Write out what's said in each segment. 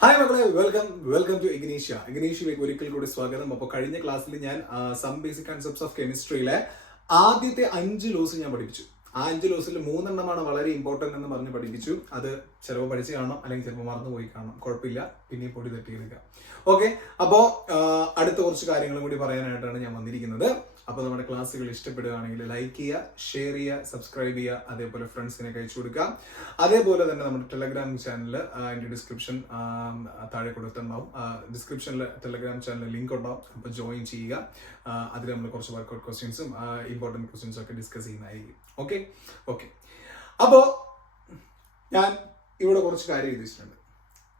Hi മക്കളെ, welcome to ഇഗ്നീഷ്യയിലേക്ക് ഒരിക്കൽ കൂടി സ്വാഗതം. അപ്പോൾ കഴിഞ്ഞ ക്ലാസ്സിൽ ഞാൻ സം ബേസിക് കൺസെപ്റ്റ്സ് ഓഫ് കെമിസ്ട്രിയിലെ ആദ്യത്തെ 5 ലോസ് ഞാൻ പഠിപ്പിച്ചു. ആ 5 ലോസിൽ 3 വളരെ ഇമ്പോർട്ടന്റ് എന്ന് പറഞ്ഞ് പഠിപ്പിച്ചു. അത് ചിലപ്പോൾ പഠിച്ച് കാണണം, അല്ലെങ്കിൽ ചിലപ്പോൾ മറന്നു പോയി കാണണം, കുഴപ്പമില്ല, പിന്നെ പൊടി തട്ടിയെടുക്കുക. ഓക്കെ, അപ്പോൾ അടുത്ത കുറച്ച് കാര്യങ്ങളും കൂടി പറയാനായിട്ടാണ് ഞാൻ വന്നിരിക്കുന്നത്. അപ്പോൾ നമ്മുടെ ക്ലാസ്സുകൾ ഇഷ്ടപ്പെടുകയാണെങ്കിൽ ലൈക്ക് ചെയ്യുക, ഷെയർ ചെയ്യുക, സബ്സ്ക്രൈബ് ചെയ്യുക, അതേപോലെ ഫ്രണ്ട്സിനൊക്കെ അയച്ചു കൊടുക്കുക. അതേപോലെ തന്നെ നമ്മുടെ ടെലഗ്രാം ചാനൽ അതിൻ്റെ ഡിസ്ക്രിപ്ഷൻ താഴെ കൊടുത്തിട്ടുണ്ടാവും. ഡിസ്ക്രിപ്ഷനിൽ ടെലഗ്രാം ചാനൽ ലിങ്ക് ഉണ്ടാവും, അപ്പോൾ ജോയിൻ ചെയ്യുക. അതിൽ നമ്മൾ കുറച്ച് വർക്കൗട്ട് ക്വസ്റ്റ്യൻസും ഇമ്പോർട്ടൻറ്റ് ക്വസ്റ്റ്യൻസും ഒക്കെ ഡിസ്കസ് ചെയ്യുന്നതായിരിക്കും. ഓക്കെ. അപ്പോൾ ഞാൻ ഇവിടെ കുറച്ച് കാര്യം എഴുതിച്ചിട്ടുണ്ട്.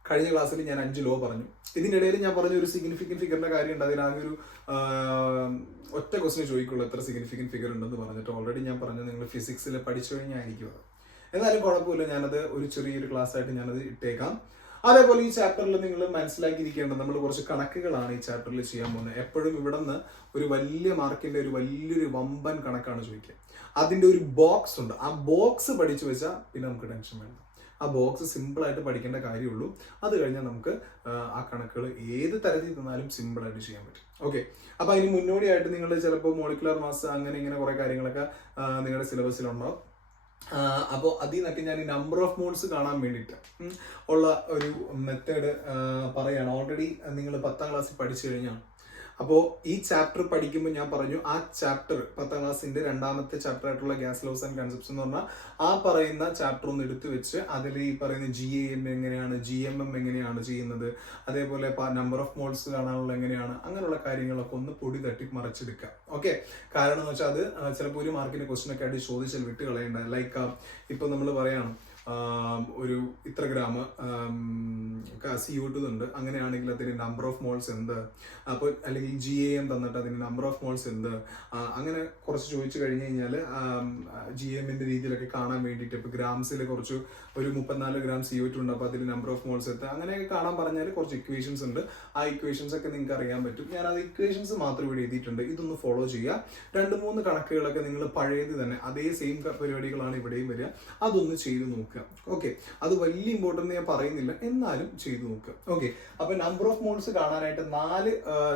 കഴിഞ്ഞ ക്ലാസ്സിൽ ഞാൻ 5 ലോ പറഞ്ഞു. ഇതിൻ്റെ ഇടയിൽ ഞാൻ പറഞ്ഞ ഒരു സിഗ്നിഫിക്കൻറ്റ് ഫിഗറിന്റെ കാര്യമുണ്ട്. അതിനാകെ ഒരു ഒറ്റ ക്വസ്റ്റിന് ചോദിക്കുള്ളൂ, എത്ര സിഗ്നിഫിക്കൻറ്റ് ഫിഗർ ഉണ്ടെന്ന് പറഞ്ഞിട്ട്. ഓൾറെഡി ഞാൻ പറഞ്ഞു നിങ്ങൾ ഫിസിക്സിൽ പഠിച്ചു കഴിഞ്ഞായിരിക്കും. എന്നാലും കുഴപ്പമില്ല, ഞാനത് ഒരു ചെറിയൊരു ക്ലാസ് ആയിട്ട് ഞാനത് ഇട്ടേക്കാം. അതേപോലെ ഈ ചാപ്റ്ററിൽ നിങ്ങൾ മനസ്സിലാക്കിയിരിക്കേണ്ടത്, നമ്മൾ കുറച്ച് കണക്കുകളാണ് ഈ ചാപ്റ്ററിൽ ചെയ്യാൻ പോകുന്നത്. എപ്പോഴും ഇവിടെ നിന്ന് ഒരു വലിയ മാർക്കിന്റെ വലിയൊരു വമ്പൻ കണക്കാണ് ചോദിക്കുക. അതിന്റെ ഒരു ബോക്സ് ഉണ്ട്. ആ ബോക്സ് പഠിച്ചു വെച്ചാൽ പിന്നെ നമുക്ക് ടെൻഷൻ വേണ്ട. ആ ബോക്സ് സിമ്പിളായിട്ട് പഠിക്കേണ്ട കാര്യമുള്ളൂ. അത് കഴിഞ്ഞാൽ നമുക്ക് ആ കണക്കുകൾ ഏത് തരത്തിൽ തന്നാലും സിമ്പിളായിട്ട് ചെയ്യാൻ പറ്റും. ഓക്കെ, അപ്പൊ അതിന് മുന്നോടിയായിട്ട് നിങ്ങൾ ചിലപ്പോൾ മോളിക്കുലർ മാസ് അങ്ങനെ ഇങ്ങനെ കുറെ കാര്യങ്ങളൊക്കെ നിങ്ങളുടെ സിലബസിലുണ്ടാവും. അപ്പോൾ അതിൽ നിന്നൊക്കെ ഞാൻ ഈ നമ്പർ ഓഫ് മോൾസ് കാണാൻ വേണ്ടിയിട്ട് ഉള്ള ഒരു മെത്തേഡ് പറയാണ്. ഓൾറെഡി നിങ്ങൾ 10ാം ക്ലാസ്സിൽ പഠിച്ചു കഴിഞ്ഞാൽ, അപ്പോൾ ഈ ചാപ്റ്റർ പഠിക്കുമ്പോൾ ഞാൻ പറഞ്ഞു, ആ ചാപ്റ്റർ 10ാം ക്ലാസ്സിന്റെ 2ാമത്തെ ചാപ്റ്റർ ആയിട്ടുള്ള ഗ്യാസ് ലോസ് ആൻഡ് കൺസെപ്റ്റ്സ് എന്ന് പറഞ്ഞാൽ ആ പറയുന്ന ചാപ്റ്റർ ഒന്ന് എടുത്തു വെച്ച് അതിൽ ഈ പറയുന്ന GAM എങ്ങനെയാണ്, GMM എങ്ങനെയാണ് ചെയ്യുന്നത്, അതേപോലെ നമ്പർ ഓഫ് മോൾസ് കാണാനുള്ള എങ്ങനെയാണ്, അങ്ങനെയുള്ള കാര്യങ്ങളൊക്കെ ഒന്ന് പൊടി തട്ടി മറച്ചെടുക്കുക. ഓക്കെ, കാരണം എന്ന് വെച്ചാൽ അത് ചിലപ്പോൾ ഒരു മാർക്കിന്റെ ക്വസ്റ്റ്യൻ ഒക്കെ ആയിട്ട് ചോദിച്ചാൽ വിട്ട് കളയേണ്ട. ലൈക്ക് ഇപ്പൊ നമ്മൾ പറയാണ് ഒരു ഇത്ര ഗ്രാം CO2 ഉണ്ട്, അങ്ങനെയാണെങ്കിൽ അതിന് നമ്പർ ഓഫ് മോൾസ് എന്ത്, അപ്പോൾ അല്ലെങ്കിൽ GAM തന്നിട്ട് അതിന് നമ്പർ ഓഫ് മോൾസ് എന്ത്, അങ്ങനെ കുറച്ച് ചോദിച്ചു കഴിഞ്ഞ് കഴിഞ്ഞാൽ GMന്റെ രീതിയിലൊക്കെ കാണാൻ വേണ്ടിയിട്ട് ഇപ്പോൾ ഗ്രാംസിൽ കുറച്ച് ഒരു 34 ഗ്രാം CO2 ഉണ്ട്, അപ്പോൾ അതിൽ നമ്പർ ഓഫ് മോൾസ് എത്തുക, അങ്ങനെയൊക്കെ കാണാൻ പറഞ്ഞാൽ കുറച്ച് ഇക്വേഷൻസ് ഉണ്ട്. ആ ഇക്വേഷൻസ് ഒക്കെ നിങ്ങൾക്ക് അറിയാൻ പറ്റും. ഞാൻ അത് ഇക്വേഷൻസ് മാത്രം ഇവിടെ എഴുതിയിട്ടുണ്ട്. ഇതൊന്ന് ഫോളോ ചെയ്യുക. 2-3 കണക്കുകളൊക്കെ നിങ്ങൾ പഴയത് തന്നെ അതേ സെയിം പരിപാടികളാണ് ഇവിടെയും വരിക. അതൊന്ന് ചെയ്ത് നോക്കുക. ഓക്കെ, അത് വലിയ ഇമ്പോർട്ടൻ്റ് ഞാൻ പറയുന്നില്ല, എന്നാലും ചെയ്തു നോക്കുക. ഓക്കെ, അപ്പൊ നമ്പർ ഓഫ് മോൾസ് കാണാനായിട്ട് 4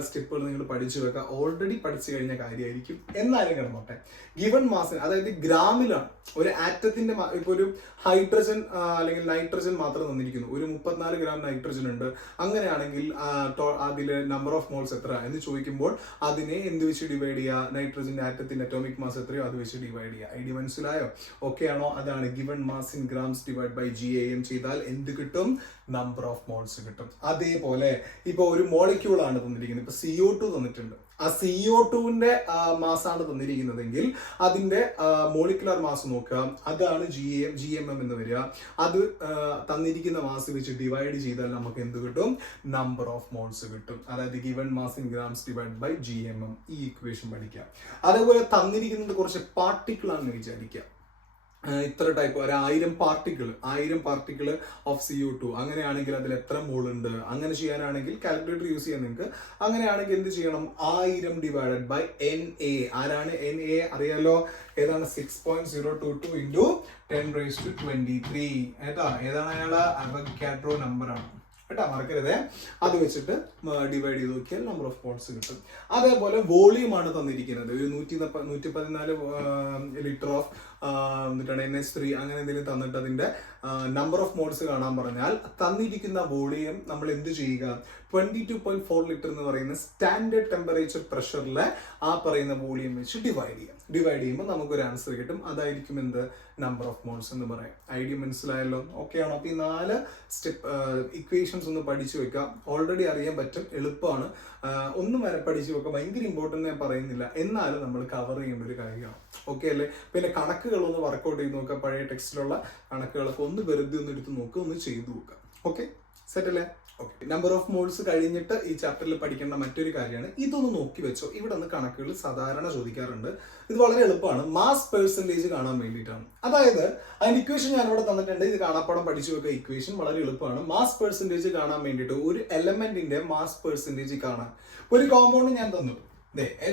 സ്റ്റെപ്പുകൾ നിങ്ങൾ പഠിച്ചു വെക്കുക. ഓൾറെഡി പഠിച്ചു കഴിഞ്ഞ കാര്യമായിരിക്കും, എന്നാലും കിടന്നോട്ടെ. ഗിവൺ മാസിന്, അതായത് ഗ്രാമിലാണ് ഒരു ആറ്റത്തിന്റെ, ഇപ്പൊ ഒരു ഹൈഡ്രജൻ അല്ലെങ്കിൽ നൈട്രജൻ മാത്രം തന്നിരിക്കുന്നു, ഒരു 34 ഗ്രാം നൈട്രജൻ ഉണ്ട്, അങ്ങനെയാണെങ്കിൽ അതില് നമ്പർ ഓഫ് മോൾസ് എത്ര എന്ന് ചോദിക്കുമ്പോൾ അതിനെ എന്ത് വെച്ച് ഡിവൈഡ് ചെയ്യുക? നൈട്രജന്റെ ആറ്റത്തിന്റെ അറ്റോമിക് മാസ് എത്രയോ അത് വെച്ച് ഡിവൈഡ് ചെയ്യുക. ഐഡിയ മനസ്സിലായോ? ഓക്കെ ആണോ? അതാണ് given mass in grams divide by GAM ചെയ്താൽ എന്ത് കിട്ടും? നമ്പർ ഓഫ് മോൾസ് കിട്ടും. അതേപോലെ ഇപ്പൊ ഒരു മോളിക്യൂൾ ആണ് തന്നിരിക്കുന്നത്. ഇപ്പൊ CO2 തന്നിട്ടുണ്ട്. ആ CO2വിന്റെ മാസാണ് തന്നിരിക്കുന്നതെങ്കിൽ അതിന്റെ മോളിക്കുലർ മാസ് നോക്കുക. അതാണ് GMM എന്ന് വരിക. അത് തന്നിരിക്കുന്ന മാസ് വെച്ച് ഡിവൈഡ് ചെയ്താൽ നമുക്ക് എന്ത് കിട്ടും? നമ്പർ ഓഫ് മോൾസ് കിട്ടും. അതായത് given mass in grams divide by GMM. ഈ ഇക്വേഷൻ പഠിക്കുക. അതേപോലെ തന്നിരിക്കുന്നത് കുറച്ച് പാർട്ടിക്കിൾ ആണെന്ന് വിചാരിക്കുക. ഇത്ര ടൈപ്പ്, ഒരു 1000 പാർട്ടിക്കിൾ ഓഫ് CO2, അങ്ങനെയാണെങ്കിൽ അതിൽ എത്ര മോൾ ഉണ്ട്? അങ്ങനെ ചെയ്യാനാണെങ്കിൽ കാൽക്കുലേറ്റർ യൂസ് ചെയ്യാൻ നിങ്ങൾക്ക്. അങ്ങനെയാണെങ്കിൽ എന്ത് ചെയ്യണം? 1000 ഡിവൈഡഡ് ബൈ NA. ആരാണ് NA? അറിയാലോ, ഏതാണ്? 6.022 ഇൻറ്റു 10⁻23. ഏതാണ് അയാളെ അവോഗാഡ്രോ നമ്പറാണ് കേട്ടോ, മറക്കരുതേ. അത് വെച്ചിട്ട് ഡിവൈഡ് ചെയ്ത് നോക്കിയാൽ നമ്പർ ഓഫ് മോൾസ് കിട്ടും. അതേപോലെ വോളിയം ആണ് തന്നിരിക്കുന്നത്. ഒരു 114 ലിറ്റർ ഓഫ് NH3 അങ്ങനെ എന്തെങ്കിലും തന്നിട്ട് അതിന്റെ നമ്പർ ഓഫ് മോൾസ് കാണാൻ പറഞ്ഞാൽ തന്നിരിക്കുന്ന വോളിയം നമ്മൾ എന്ത് ചെയ്യുക? 22.4 ലിറ്റർ എന്ന് പറയുന്ന സ്റ്റാൻഡേർഡ് ടെമ്പറേച്ചർ പ്രഷറിലെ ആ പറയുന്ന വോളിയം വെച്ച് ഡിവൈഡ് ചെയ്യുമ്പോൾ നമുക്കൊരു ആൻസർ കിട്ടും. അതായിരിക്കും എന്ത്? നമ്പർ ഓഫ് മോൾസ് എന്ന് പറയാം. ഐഡിയ മനസ്സിലായല്ലോ? ഓക്കെ ആണോ? അപ്പൊ ഈ 4 സ്റ്റെപ്പ് ഇക്വേഷൻസ് ഒന്ന് പഠിച്ചു വെക്കാം. ഓൾറെഡി അറിയാൻ പറ്റും, എളുപ്പമാണ്. ഒന്നും വരെ പഠിച്ചു വെക്കാം. ഭയങ്കര ഇമ്പോർട്ടൻ്റ് ഞാൻ പറയുന്നില്ല, എന്നാലും നമ്മൾ കവർ ചെയ്യേണ്ട ഒരു കാര്യമാണ്. ഓക്കെ അല്ലേ? പിന്നെ കണക്കുകളൊന്ന് വർക്കൗട്ട് ചെയ്ത് നോക്കുക. പഴയ ടെക്സ്റ്റിലുള്ള കണക്കുകളൊക്കെ ഒന്ന് വെറുതെ ഒന്ന് എടുത്ത് നോക്കുക, ഒന്ന് ചെയ്തു നോക്കുക. ഓക്കെ, സെറ്റ് അല്ലേ? ഓക്കെ, നമ്പർ ഓഫ് മോൾസ് കഴിഞ്ഞിട്ട് ഈ ചാപ്റ്ററിൽ പഠിക്കേണ്ട മറ്റൊരു കാര്യമാണ്, ഇതൊന്ന് നോക്കി വെച്ചോ. ഇവിടെ നിന്ന് കണക്കുകൾ സാധാരണ ചോദിക്കാറുണ്ട്. ഇത് വളരെ എളുപ്പമാണ്. മാസ് പെർസെൻറ്റേജ് കാണാൻ വേണ്ടിയിട്ടാണ്. അതായത് അതിന്റെ ഇക്വേഷൻ ഞാൻ ഇവിടെ തന്നിട്ടുണ്ട്. ഇത് കാണാപ്പാടം പഠിച്ചു വെക്കുക. ഇക്വേഷൻ വളരെ എളുപ്പമാണ്. മാസ് പെർസെൻറ്റേജ് കാണാൻ വേണ്ടിയിട്ട് ഒരു എലമെന്റിന്റെ മാസ് പെർസെൻറ്റേജ് കാണാൻ ഒരു കോമ്പൗണ്ട് ഞാൻ തന്നു.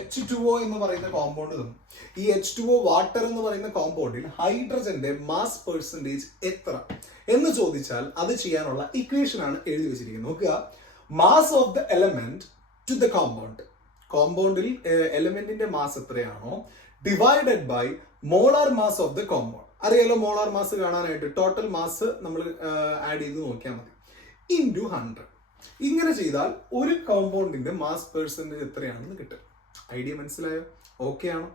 H2O എന്ന് പറയുന്ന കോമ്പൗണ്ട് തന്നു. ഈ H2O വാട്ടർ എന്ന് പറയുന്ന കോമ്പൗണ്ടിൽ ഹൈഡ്രജന്റെ മാസ് പെർസെൻറ്റേജ് എത്ര എന്ന് ചോദിച്ചാൽ അത് ചെയ്യാനുള്ള ഇക്വേഷൻ ആണ് എഴുതി വെച്ചിരിക്കുന്നത്. നോക്കുക, mass of the element to the compound, കോമ്പൗണ്ടിൽ എലമെന്റിന്റെ മാസ് എത്രയാണോ divided by molar mass of the compound. അറിയാലോ, മോളാർ മാസ് കാണാനായിട്ട് ടോട്ടൽ മാസ് നമ്മൾ ആഡ് ചെയ്ത് നോക്കിയാൽ മതി, ഇൻറ്റു 100. ഇങ്ങനെ ചെയ്താൽ ഒരു കോമ്പൗണ്ടിന്റെ മാസ് പെർസെൻറ്റേജ് എത്രയാണെന്ന് കിട്ടും. ഐഡിയ മനസ്സിലായോ? ഓക്കെ ആണോ?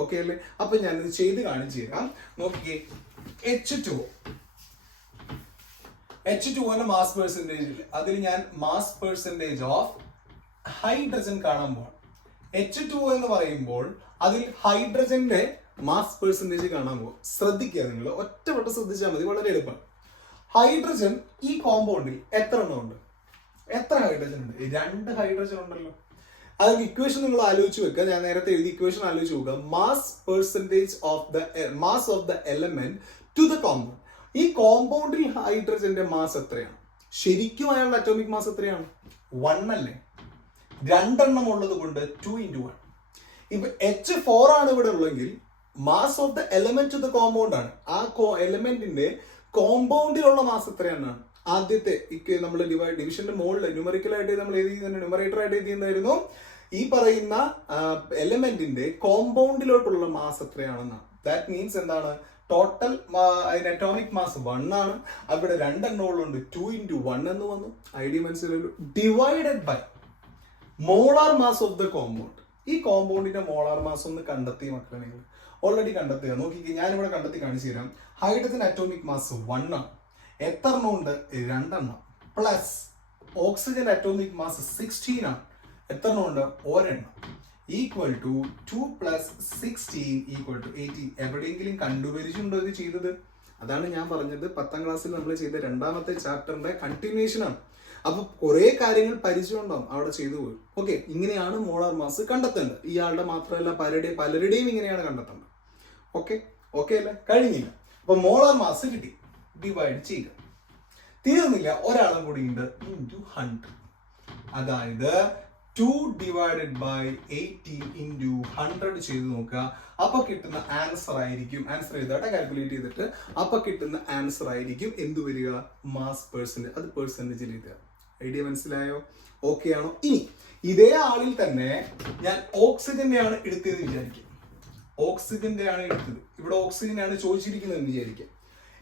ഓക്കെ അല്ലേ? അപ്പൊ ഞാനിത് ചെയ്ത് കാണിച്ചു തരാം. നോക്കിയേ, H2O മാസ് പെർസെൻറ്റേജിൽ അതിൽ ഞാൻ മാസ് പെർസെൻറ്റേജ് ഓഫ് ഹൈഡ്രജൻ കാണാൻ പോവാം. H2O എന്ന് പറയുമ്പോൾ അതിൽ ഹൈഡ്രജന്റെ മാസ് പെർസെൻറ്റേജ് കാണാൻ പോകും. ശ്രദ്ധിക്കുക, നിങ്ങൾ ഒറ്റവട്ടം ശ്രദ്ധിച്ചാൽ മതി, വളരെ എളുപ്പമാണ്. ഹൈഡ്രജൻ ഈ കോമ്പൗണ്ടിൽ എത്ര എണ്ണം ഉണ്ട്? എത്ര ഹൈഡ്രജൻ ഉണ്ട്? 2 ഹൈഡ്രജൻ ഉണ്ടല്ലോ. അതിന് ഇക്വേഷൻ നിങ്ങൾ ആലോചിച്ച് വെക്കുക. ഞാൻ നേരത്തെ എഴുതി ഇക്വേഷൻ ആലോചിച്ച് നോക്കുക. Mass percentage of the element to the compound. ഈ കോമ്പൗണ്ടിൽ ഹൈഡ്രജന്റെ മാസ് എത്രയാണ്? ശരിക്കും അയാളുടെ അറ്റോമിക് മാസ് എത്രയാണ്? 1 അല്ലേ? 2 എണ്ണം ഉള്ളത് കൊണ്ട് 2 × 1. ഇപ്പൊ H4 ആണ് ഇവിടെ ഉള്ളെങ്കിൽ mass of the element to the compound ആണ്. ആ എലമെന്റിന്റെ കോമ്പൗണ്ടിലുള്ള മാസ് എത്രയാണ്? ആദ്യത്തെ നമ്മൾ ഡിവിഷന്റെ മുകളിൽ ന്യൂമറിക്കലായിട്ട് നമ്മൾ ന്യൂമറേറ്റർ ആയിട്ട് എഴുതിയിരുന്നായിരുന്നു. ഈ പറയുന്ന എലമെന്റിന്റെ കോമ്പൗണ്ടിലോട്ടുള്ള മാസ് എത്രയാണെന്നാണ്. ദാറ്റ് മീൻസ് എന്താണ്? ടോട്ടൽ അതിന്റെ അറ്റോമിക് മാസ് 1 ആണ്. അവിടെ 2 എണ്ണമുള്ളുണ്ട്, 2 × 1 എന്ന് വന്നു. ഐഡിയ മനസ്സിലായല്ലോ? Divided by molar mass of the compound. ഈ കോമ്പൗണ്ടിന്റെ മോളാർ മാസ് ഒന്ന് കണ്ടെത്തി മക്കളെ, നിങ്ങൾ ഓൾറെഡി കണ്ടെത്തുക. നോക്കിക്കേ, ഞാനിവിടെ കണ്ടെത്തി കാണിച്ചു തരാം. ഹൈഡ്രജൻ അറ്റോമിക് മാസ് 1 ആണ്. എത്ര എണ്ണം ഉണ്ട്? 2 എണ്ണം. പ്ലസ് ഓക്സിജൻ അറ്റോമിക് മാസ് 16 ആണ്. എത്ര എണ്ണം ഉണ്ട്? 1 എണ്ണം. Equal to 2 + 16 = 18. എവിടെയെങ്കിലും കണ്ടുപരിച്ചുണ്ടോ ഇത് ചെയ്തത്? അതാണ് ഞാൻ പറഞ്ഞത്, 10ാം ക്ലാസ്സിൽ നമ്മൾ ചെയ്ത 2ാമത്തെ ചാപ്റ്ററിന്റെ കണ്ടിന്യൂഷൻ ആണ്. അപ്പൊ കുറെ കാര്യങ്ങൾ പരിചയം ഉണ്ടാവും, അവിടെ ചെയ്തു പോയി. ഓക്കെ, ഇങ്ങനെയാണ് മോളാർ മാസ് കണ്ടെത്തേണ്ടത്. ഇയാളുടെ മാത്രമല്ല പലരുടെയും ഇങ്ങനെയാണ് കണ്ടെത്തേണ്ടത്. ഓക്കെ അല്ലേ? കഴിഞ്ഞില്ല. അപ്പൊ മോളാർ മാസ് കിട്ടി, ഡിവൈഡ് ചെയ്യുക. തീർന്നില്ല, ഒരാളും കൂടി ഉണ്ട്, ഇൻറ്റു 100. അതായത് 2 / 18 × 100 ചെയ്ത് നോക്കുക. അപ്പൊ കിട്ടുന്ന ആൻസർ ആയിരിക്കും, ആൻസർ ചെയ്തോട്ടെ കാൽക്കുലേറ്റ് ചെയ്തിട്ട്, അപ്പൊ കിട്ടുന്ന ആൻസർ ആയിരിക്കും എന്ത് വരിക? Mass percentage. അത് പെർസെൻറ്റേജിൽ എഴുതുക. ഐഡിയ മനസ്സിലായോ? ഓക്കെ ആണോ? ഇനി ഇതേ ആളിൽ തന്നെ ഞാൻ ഓക്സിജന്റെയാണ് എടുത്തതെന്ന് വിചാരിക്കും. ഓക്സിജന്റെയാണ് എടുത്തത്. ഇവിടെ ഓക്സിജൻ ആണ് ചോദിച്ചിരിക്കുന്നത് എന്ന് വിചാരിക്കാം.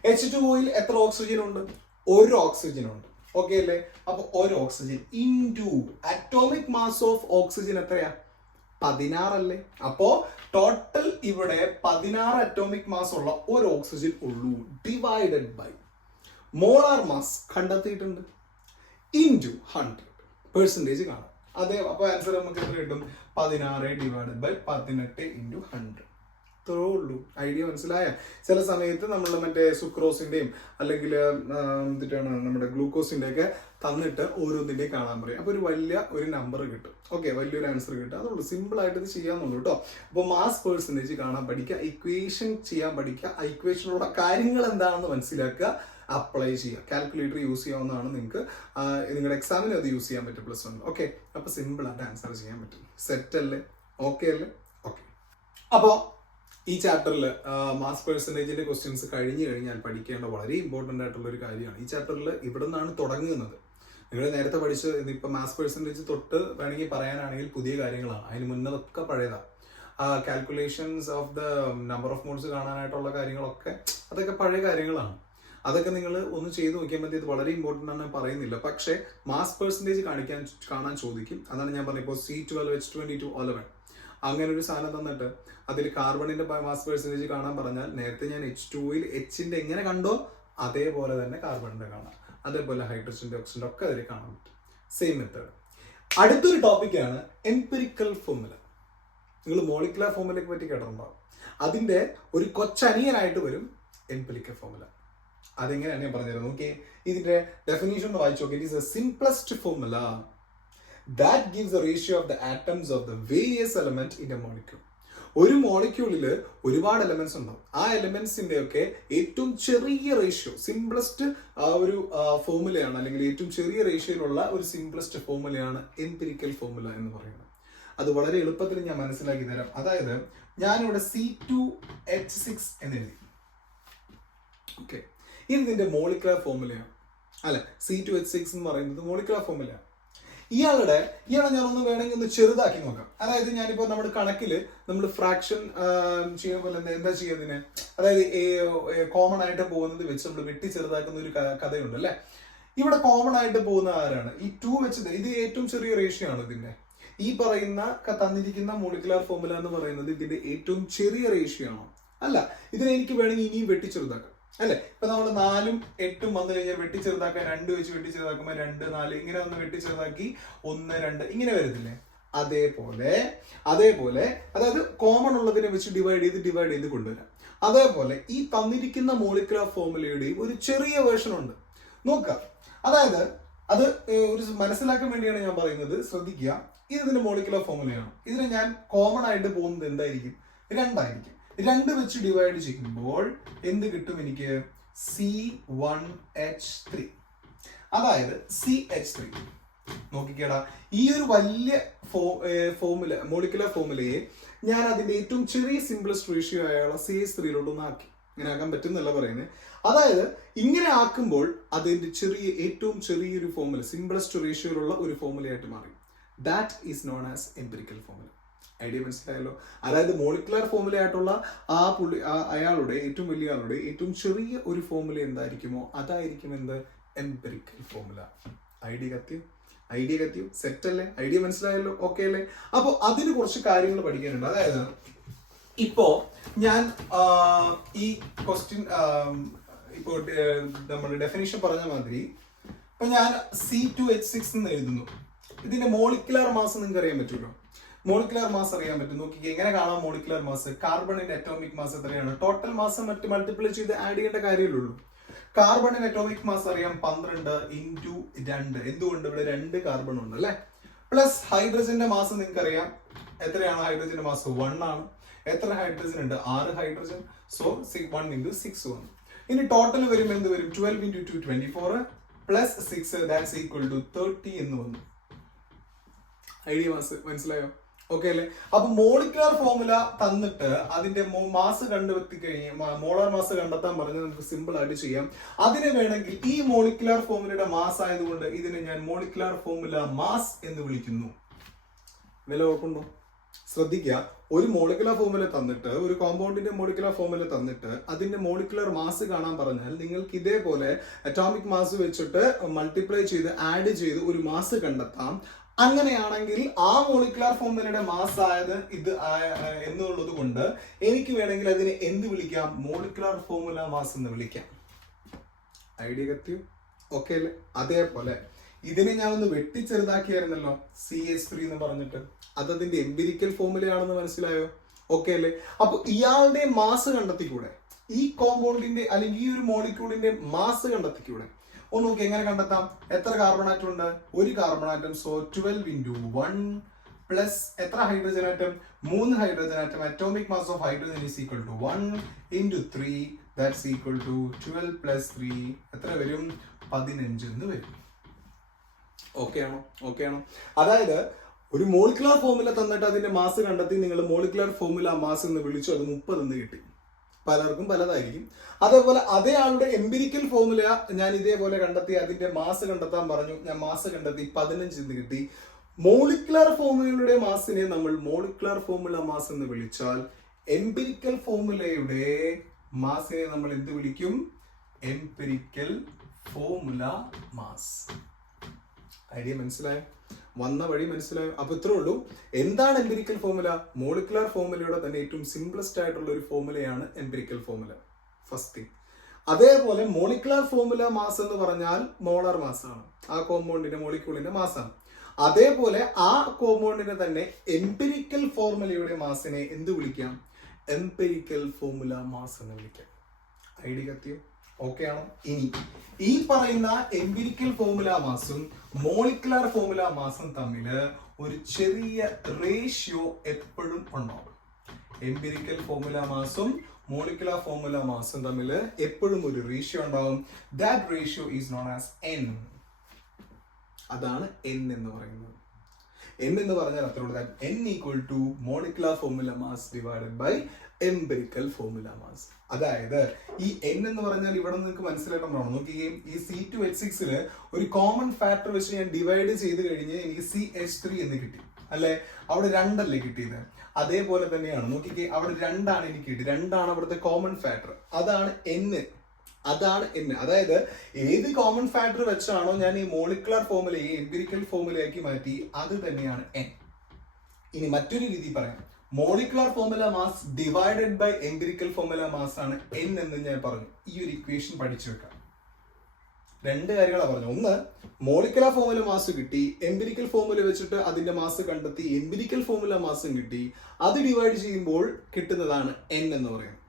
H2O എത്ര ഓക്സിജൻ ഉണ്ട്? 1 ഓക്സിജൻ ഉണ്ട്. ഓക്കെ അല്ലേ? അപ്പൊ 1 oxygen into atomic mass of oxygen എത്രയാ? 16 അല്ലേ? അപ്പോ ടോട്ടൽ ഇവിടെ 16 അറ്റോമിക് മാസ് ഉള്ള 1 ഓക്സിജൻ ഉള്ളൂ, ഡിവൈഡഡ് ബൈ മോളാർ മാസ് കണ്ടെത്തിയിട്ടുണ്ട്, ഇൻറ്റു 100. പെർസെൻറ്റേജ് കാണാം. അതെ, അപ്പൊ ആൻസർ നമുക്ക് എത്ര കിട്ടും? 16 / 18 × 100. ഇത്രേ ഉള്ളൂ. ഐഡിയ മനസ്സിലായ? ചില സമയത്ത് നമ്മൾ മറ്റേ സുക്രോസിന്റെയും അല്ലെങ്കിൽ എന്നിട്ടാണ് നമ്മുടെ ഗ്ലൂക്കോസിന്റെ ഒക്കെ തന്നിട്ട് ഓരോന്നിന്റെയും കാണാൻ പറയും. അപ്പൊ ഒരു നമ്പർ കിട്ടും. ഓക്കെ, വലിയൊരു ആൻസർ കിട്ടും. അതുള്ളൂ, സിമ്പിൾ ആയിട്ട് ഇത് ചെയ്യാന്നുള്ളൂ കേട്ടോ. അപ്പൊ മാസ് പെർസെൻറ്റേജ് കാണാൻ പഠിക്കുക, ഇക്വേഷൻ ചെയ്യാൻ പഠിക്കുക, ഇക്വേഷനിലുള്ള കാര്യങ്ങൾ എന്താണെന്ന് മനസ്സിലാക്കുക, അപ്ലൈ ചെയ്യുക. കാൽക്കുലേറ്റർ യൂസ് ചെയ്യാവുന്നതാണ് നിങ്ങൾക്ക്. നിങ്ങളുടെ എക്സാമിന് അത് യൂസ് ചെയ്യാൻ പറ്റും +1. ഓക്കെ, അപ്പൊ സിമ്പിൾ ആയിട്ട് ആൻസർ ചെയ്യാൻ പറ്റും. സെറ്റ് അല്ലേ? ഓക്കെ അല്ലേ? ഓക്കെ. അപ്പോ ഈ ചാപ്റ്ററിൽ മാസ് പെർസെൻറ്റേജിന്റെ ക്വസ്റ്റ്യൻസ് കഴിഞ്ഞു കഴിഞ്ഞാൽ പഠിക്കേണ്ട വളരെ ഇമ്പോർട്ടൻ്റ് ആയിട്ടുള്ള ഒരു കാര്യമാണ്. ഈ ചാപ്റ്ററിൽ ഇവിടെ നിന്നാണ് തുടങ്ങുന്നത്. നിങ്ങൾ നേരത്തെ പഠിച്ചത് ഇപ്പം മാസ് പെർസെൻറ്റേജ് തൊട്ട് വേണമെങ്കിൽ പറയാനാണെങ്കിൽ പുതിയ കാര്യങ്ങളാണ്. അതിന് മുന്നതൊക്കെ പഴയതാണ്. Calculations of the number of moles കാണാനായിട്ടുള്ള കാര്യങ്ങളൊക്കെ അതൊക്കെ പഴയ കാര്യങ്ങളാണ്. അതൊക്കെ നിങ്ങൾ ഒന്ന് ചെയ്ത് നോക്കിയാൽ മതി. ഇത് വളരെ ഇമ്പോർട്ടൻ്റ് ആണ്, പറയുന്നില്ല. പക്ഷേ മാസ് പെർസെൻറ്റേജ് കാണാൻ ചോദിക്കും. അതാണ് ഞാൻ പറഞ്ഞത്. ഇപ്പോൾ C12 H22 11 അങ്ങനെ ഒരു സാധനം തന്നിട്ട് അതിൽ കാർബണിന്റെ മാസ് പെർസെൻറ്റേജ് കാണാൻ പറഞ്ഞാൽ നേരത്തെ ഞാൻ H2O Hന്റെ എങ്ങനെ കണ്ടോ അതേപോലെ തന്നെ കാർബണിന്റെ കാണാം. അതേപോലെ ഹൈഡ്രജന്റെ ഓക്സിജന്റെ ഒക്കെ അതിൽ കാണാൻ പറ്റും. Same method. അടുത്തൊരു ടോപ്പിക്കാണ് എംപിരിക്കൽ ഫോർമുല. നിങ്ങൾ മോളിക്കുലർ ഫോർമുലയെ പറ്റി കേട്ടിട്ടുണ്ടാവും. അതിന്റെ ഒരു കൊച്ചനിയനായിട്ട് വരും എംപിരിക്കൽ ഫോർമുല. അതെങ്ങനെയാണ് ഞാൻ പറഞ്ഞുതരാം. നോക്കിയേ, ഇതിന്റെ ഡെഫിനേഷൻ ഒന്ന് വായിച്ചു നോക്കി. It is A simplest formula that gives the ratio of the atoms of the various element in a molecule. ഒരു മോളിക്യൂളിൽ ഒരുപാട് എലമെന്റ്സ് ഉണ്ടാവും. ആ എലമെന്റ്സിന്റെ ഒക്കെ ഏറ്റവും ചെറിയ റേഷ്യോ, സിംപ്ലസ്റ്റ് ഒരു ഫോർമുലയാണ്, അല്ലെങ്കിൽ ഏറ്റവും ചെറിയ റേഷ്യോയിലുള്ള ഒരു സിംപ്ലസ്റ്റ് ഫോർമുലയാണ് എംപിരിക്കൽ ഫോർമുല എന്ന് പറയുന്നത്. അത് വളരെ എളുപ്പത്തിൽ ഞാൻ മനസ്സിലാക്കി തരാം. അതായത് ഞാനിവിടെ C2H6 എന്നെഴുതി. ഓക്കെ, ഇതിന്റെ മോളിക്കുലർ ഫോർമുലയാണ്. അല്ല, C2H6 എന്ന് പറയുന്നത് മോളിക്കുലർ ഫോർമുലയാണ്. ഇയാളെ ഞാനൊന്ന് വേണമെങ്കിൽ ഒന്ന് ചെറുതാക്കി നോക്കാം. അതായത് ഞാനിപ്പോൾ നമ്മുടെ കണക്കില് നമ്മൾ ഫ്രാക്ഷൻ ചെയ്യുമ്പോൾ എന്താ ചെയ്യുന്നതിന്, അതായത് കോമൺ ആയിട്ട് പോകുന്നത് വെച്ച് നമ്മൾ വെട്ടി ചെറുതാക്കുന്ന ഒരു കഥയുണ്ട് അല്ലെ. ഇവിടെ കോമൺ ആയിട്ട് പോകുന്ന ആരാണ്? ഈ 2 വെച്ചത്. ഇത് ഏറ്റവും ചെറിയ റേഷ്യോ ആണ് ഇതിന്റെ. ഈ പറയുന്ന തന്നിരിക്കുന്ന മോളിക്കുലർ ഫോർമുല എന്ന് പറയുന്നത് ഇതിന്റെ ഏറ്റവും ചെറിയ റേഷ്യോ ആണോ? അല്ല, ഇതിനെ എനിക്ക് വേണമെങ്കിൽ ഇനിയും വെട്ടി ചെറുതാക്കാം അല്ലെ. ഇപ്പൊ നമ്മൾ 4ഉം 8ഉം വന്നു കഴിഞ്ഞാൽ വെട്ടി ചെറുതാക്കാൻ 2 വെച്ച് വെട്ടി ചെറുതാക്കുമ്പോൾ 2, 4 ഇങ്ങനെ ഒന്ന് വെട്ടി ചെറുതാക്കി 1, 2 ഇങ്ങനെ വരുന്നില്ലേ? അതേപോലെ അതായത് കോമൺ ഉള്ളതിനെ വെച്ച് ഡിവൈഡ് ചെയ്ത് കൊണ്ടുവരാം. അതേപോലെ ഈ തന്നിരിക്കുന്ന മോളിക്കുലർ ഫോർമുലയുടെയും ഒരു ചെറിയ വേർഷൻ ഉണ്ട്. നോക്കാം. അതായത് അത് ഒരു മനസ്സിലാക്കാൻ വേണ്ടിയാണ് ഞാൻ പറയുന്നത്. ശ്രദ്ധിക്കുക, ഇതിന്റെ മോളിക്കുലർ ഫോർമുലയാണ്. ഇതിന് ഞാൻ കോമൺ ആയിട്ട് പോകുന്നത് എന്തായിരിക്കും? 2 ആയിരിക്കും. 2 വെച്ച് ഡിവൈഡ് ചെയ്യുമ്പോൾ എന്ത് കിട്ടും എനിക്ക്? C1H3. അതായത് CH3. നോക്കിക്കേടാ, ഈ ഒരു വലിയ ഫോർമുല മോളിക്കുലർ ഫോർമുലയെ ഞാൻ അതിന്റെ ഏറ്റവും ചെറിയ സിംപ്ലസ്റ്റ് റേഷ്യോ ആയുള്ള CH3 ആക്കി. ഇങ്ങനെ ആക്കാൻ പറ്റുന്നല്ല പറയുന്നത്. അതായത് ഇങ്ങനെ ആക്കുമ്പോൾ അതിന്റെ ഏറ്റവും ചെറിയൊരു ഫോർമുല, സിംപ്ലസ്റ്റ് റേഷ്യോയിലുള്ള ഒരു ഫോർമുലയായിട്ട് മാറി. That is known as empirical formula. Idea മനസ്സിലായല്ലോ? അതായത് മോളിക്കുലർ ഫോർമുല ആയിട്ടുള്ള അയാളുടെ ഏറ്റവും വലിയ ആളുടെ ഏറ്റവും ചെറിയ ഒരു ഫോർമുല എന്തായിരിക്കുമോ അതായിരിക്കും എന്ത്? Empirical formula. ഐഡിയ കത്തിയോ? സെറ്റ് അല്ലേ? ഐഡിയ മനസ്സിലായല്ലോ? ഓക്കെ അല്ലേ? അപ്പൊ അതിന് കുറച്ച് കാര്യങ്ങൾ പഠിക്കാനുണ്ട്. അതായത് ഇപ്പോ ഞാൻ ഈ ക്വസ്റ്റ്യൻ ഇപ്പോ നമ്മൾ ഡെഫിനിഷൻ പറഞ്ഞ മാതിരി ഇപ്പൊ ഞാൻ C2H6 എന്ന് എഴുതുന്നു. ഇതിന്റെ മോളിക്കുലർ മാസ് നിങ്ങൾക്ക് അറിയാൻ പറ്റുമല്ലോ. മോളിക്കുലർ മാസ് അറിയാൻ പറ്റും. നോക്കിക്കേ, എങ്ങനെ കാണാം മോളിക്കുലർ മാസ്? കാർബണിന്റെ അറ്റോമിക് മാസ് എത്രയാണ്? ടോട്ടൽ മാസ് മൾട്ടിപ്ലൈ ചെയ്ത് ആഡ് ചെയ്യേണ്ട കാര്യമുള്ളൂ. കാർബണിന്റെ അറ്റോമിക് മാസ് അറിയാം 12 × 2. എന്തുകൊണ്ട്? ഇവിടെ 2 കാർബൺ ഉണ്ട് അല്ലെ. പ്ലസ് ഹൈഡ്രജന്റെ മാസ് നിങ്ങൾക്ക് അറിയാം. എത്രയാണ് ഹൈഡ്രജന്റെ മാസ്? 1 ആണ്. എത്ര ഹൈഡ്രജൻ ഉണ്ട്? 6 ഹൈഡ്രജൻ. സോ 1 × 6 വന്നു. ഇനി ടോട്ടൽ വരുമ്പോൾ എന്ത് വരും? 12 × 2 24 പ്ലസ് 6 ദാറ്റ്സ് ഈക്വൽ ടു 30 എന്ന് വന്നു. ഐഡിയ മനസ്സിലായോ? ഓക്കെ അല്ലേ? അപ്പൊ മോളിക്കുലർ ഫോർമുല തന്നിട്ട് അതിന്റെ മാസ് കണ്ടെത്തി കഴിഞ്ഞാൽ മോളാർ മാസ് കണ്ടെത്താൻ പറഞ്ഞ് നമുക്ക് സിമ്പിൾ ആയിട്ട് ചെയ്യാം. അതിന് വേണമെങ്കിൽ ഈ മോളിക്കുലർ ഫോർമുലയുടെ മാസ് ആയതുകൊണ്ട് ഇതിനെ ഞാൻ മോളിക്കുലർ ഫോർമുല മാസ് എന്ന് വിളിക്കുന്നു. വില ഓർക്കുണ്ടോ? ശ്രദ്ധിക്കുക, ഒരു മോളിക്കുലർ ഫോർമുല തന്നിട്ട്, ഒരു കോമ്പൗണ്ടിന്റെ മോളിക്കുലർ ഫോർമുല തന്നിട്ട് അതിന്റെ മോളിക്കുലർ മാസ് കാണാൻ പറഞ്ഞാൽ നിങ്ങൾക്ക് ഇതേപോലെ അറ്റോമിക് മാസ് വെച്ചിട്ട് മൾട്ടിപ്ലൈ ചെയ്ത് ആഡ് ചെയ്ത് ഒരു മാസ് കണ്ടെത്താം. അങ്ങനെയാണെങ്കിൽ ആ മോളിക്കുലർ ഫോർമുലയുടെ മാസ് ആയത് ഇത് എന്നുള്ളത് കൊണ്ട് എനിക്ക് വേണമെങ്കിൽ അതിനെ എന്ത് വിളിക്കാം? മോളിക്കുലർ ഫോർമുല മാസ് എന്ന് വിളിക്കാം. ഐഡിയ കത്തിയോ? ഓക്കെ അല്ലേ? അതേപോലെ ഇതിനെ ഞാൻ ഒന്ന് വെട്ടിച്ചെറുതാക്കിയായിരുന്നല്ലോ, CH3 എന്ന് പറഞ്ഞിട്ട്. അതതിന്റെ എംപിരിക്കൽ ഫോർമുലയാണെന്ന് മനസ്സിലായോ? ഓക്കെ അല്ലേ? അപ്പൊ ഇയാളുടെ മാസ് കണ്ടെത്തിക്കൂടെ? ഈ കോമ്പൗണ്ടിന്റെ അല്ലെങ്കിൽ ഈ ഒരു മോളിക്യൂളിന്റെ മാസ് കണ്ടെത്തിക്കൂടെ? ഒന്ന് നോക്കി, എങ്ങനെ കണ്ടെത്താം? എത്ര കാർബൺ ആറ്റം ഉണ്ട്? ഒരു കാർബൺ ആറ്റം. സോ 12 × 1 പ്ലസ് എത്ര hydrogen atom? 3 hydrogen atom. Atomic mass of hydrogen is equal to 1 × 3 that's equal to 12 + 3 എത്ര വരും? 15 എന്ന് വരും. ഓക്കെ ആണോ? അതായത് ഒരു മോളിക്കുലർ ഫോർമുല തന്നിട്ട് അതിന്റെ മാസ് കണ്ടെത്തി നിങ്ങൾ മോളിക്കുലർ ഫോർമുല മാസ് എന്ന് വിളിച്ചു, അത് 30 എന്ന് കിട്ടി. പലർക്കും പലതായിരിക്കും. അതേപോലെ അതേ ആളുടെ എംപിരിക്കൽ ഫോർമുല ഞാൻ ഇതേപോലെ കണ്ടെത്തി അതിന്റെ മാസ് കണ്ടെത്താൻ പറഞ്ഞു. ഞാൻ മാസ് കണ്ടെത്തി 15 എന്ന് കിട്ടി. മോളിക്കുലർ ഫോർമുലയുടെ മാസിനെ നമ്മൾ മോളിക്കുലർ ഫോർമുല മാസ് എന്ന് വിളിച്ചാൽ എംപിരിക്കൽ ഫോർമുലയുടെ മാസിനെ നമ്മൾ എന്ത് വിളിക്കും? Empirical formula mass. ഐഡിയ മനസ്സിലായോ? വന്ന വഴി മനസ്സിലായോ? അപ്പൊ ഇത്രേ ഉള്ളൂ. എന്താണ് എംപിരിക്കൽ ഫോർമുല? മോളിക്കുലർ ഫോർമുലയുടെ തന്നെ ഏറ്റവും സിംപ്ലസ്റ്റ് ആയിട്ടുള്ള ഒരു ഫോർമുലയാണ് എംപിരിക്കൽ ഫോർമുല. First thing. അതേപോലെ മോളിക്കുലർ ഫോർമുല മാസ് എന്ന് പറഞ്ഞാൽ മോളാർ മാസ് ആണ്, ആ കോമ്പൗണ്ടിന്റെ മോളിക്യൂളിന്റെ മാസാണ്. അതേപോലെ ആ കോമ്പൗണ്ടിന്റെ തന്നെ എംപിരിക്കൽ ഫോർമുലയുടെ മാസിനെ എന്ത് വിളിക്കാം? എംപിരിക്കൽ ഫോർമുല മാസ് എന്ന് വിളിക്കാം. ഐഡിയ കത്തിയോ? ഓക്കെ ആണോ? ഇനി ഈ പറയുന്ന എംപിരിക്കൽ ഫോർമുല മാസും മോളിക്കുലർ ഫോർമുല മാസും തമ്മിൽ ഒരു ചെറിയ റേഷ്യോ എപ്പോഴും ഉണ്ടാവും. എംപിരിക്കൽ ഫോർമുല മാസും മോളിക്കുലർ ഫോർമുല മാസും തമ്മിൽ എപ്പോഴും ഒരു റേഷ്യോ ഉണ്ടാവും. That ratio is known as N. അതാണ് N എന്ന് പറയുന്നത്. N എന്ന് പറഞ്ഞാൽ അത്രേ ഉള്ളൂ. N equal to molecular formula mass divided by empirical formula mass. അതായത് ഈ N എന്ന് പറഞ്ഞാൽ ഇവിടെ നിങ്ങൾക്ക് മനസ്സിലാക്കണം. നോക്കിയേ, ഈ C2H6 ഒരു കോമൺ ഫാക്ടർ വെച്ച് ഞാൻ ഡിവൈഡ് ചെയ്ത് കഴിഞ്ഞ് എനിക്ക് CH3 എന്ന് കിട്ടി അല്ലെ. അവിടെ 2 അല്ലേ കിട്ടിയത്. അതേപോലെ തന്നെയാണ് നോക്കിക്കേ, അവിടെ 2 ആണ് എനിക്ക് കിട്ടി. 2 ആണ് അവിടുത്തെ കോമൺ ഫാക്ടർ. അതാണ് N. അതായത് ഏത് കോമൺ ഫാക്ടർ വെച്ചാണോ ഞാൻ ഈ മോളിക്കുലർ ഫോർമുലയെ എംപിരിക്കൽ ഫോർമുലയാക്കി മാറ്റി, അത് തന്നെയാണ് N. ഇനി മറ്റൊരു രീതി പറയാം, molecular formula mass divided by empirical formula mass ആണ് N എന്ന് ഞാൻ പറഞ്ഞു. ഈ ഒരു ഇക്വേഷൻ പഠിച്ചു വെക്കാം. 2 കാര്യങ്ങളാണ് പറഞ്ഞു. ഒന്ന്, മോളിക്കുലർ ഫോർമുല മാസ് കിട്ടി, എംപിരിക്കൽ ഫോർമുല വെച്ചിട്ട് അതിന്റെ മാസ് കണ്ടെത്തി, എംപിരിക്കൽ ഫോർമുല മാസും കിട്ടി, അത് ഡിവൈഡ് ചെയ്യുമ്പോൾ കിട്ടുന്നതാണ് N എന്ന് പറയുന്നത്.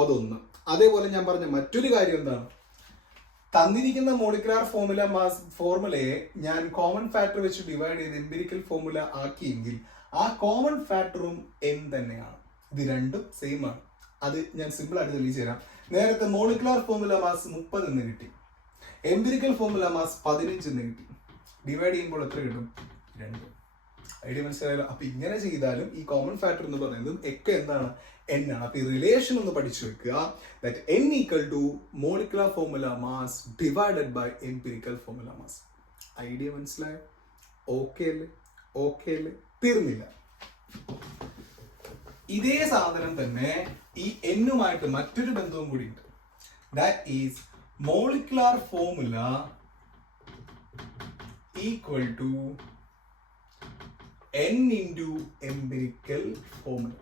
അതൊന്ന്. അതേപോലെ ഞാൻ പറഞ്ഞ മറ്റൊരു കാര്യം എന്താണ്, തന്നിരിക്കുന്ന മോളിക്കുലർ ഫോർമുലയെ ഞാൻ കോമൺ ഫാക്ടർ വെച്ച് ഡിവൈഡ് ചെയ്ത് എംപിരിക്കൽ ഫോർമുല ആക്കിയെങ്കിൽ ആ കോമൺ ഫാക്ടറും N തന്നെയാണ്. ഇത് രണ്ടും സെയിം ആണ്. അത് ഞാൻ സിമ്പിൾ ആയിട്ട് തെളിയിച്ചു തരാം. നേരത്തെ മോളിക്കുലർ ഫോർമുല മാസ് 30 എന്ന് കിട്ടി, എംപിരിക്കൽ ഫോർമുല മാസ് 15 എന്ന് കിട്ടി. ഡിവൈഡ് ചെയ്യുമ്പോൾ എത്ര കിട്ടും? 2. ഐഡിയ മനസ്സിലായല്ലോ. അപ്പൊ ഇങ്ങനെ ചെയ്താലും ഈ കോമൺ ഫാക്ടർ എന്ന് പറയുന്നതും ഒക്കെ എന്താണ്? N ആണ്. അപ്പൊ ഈ റിലേഷൻ ഒന്ന് പഠിച്ചു വെക്കുക. That N equal to molecular formula mass divided by empirical formula mass. Idea മനസ്സിലായോ? ഓക്കെ അല്ലേ? ഓക്കെ അല്ലേ? തീർന്നില്ല. ഇതേ സാധനം തന്നെ ഈ N-ഉമായിട്ട് മറ്റൊരു ബന്ധവും കൂടി ഉണ്ട്. That is molecular formula equal to N into empirical formula.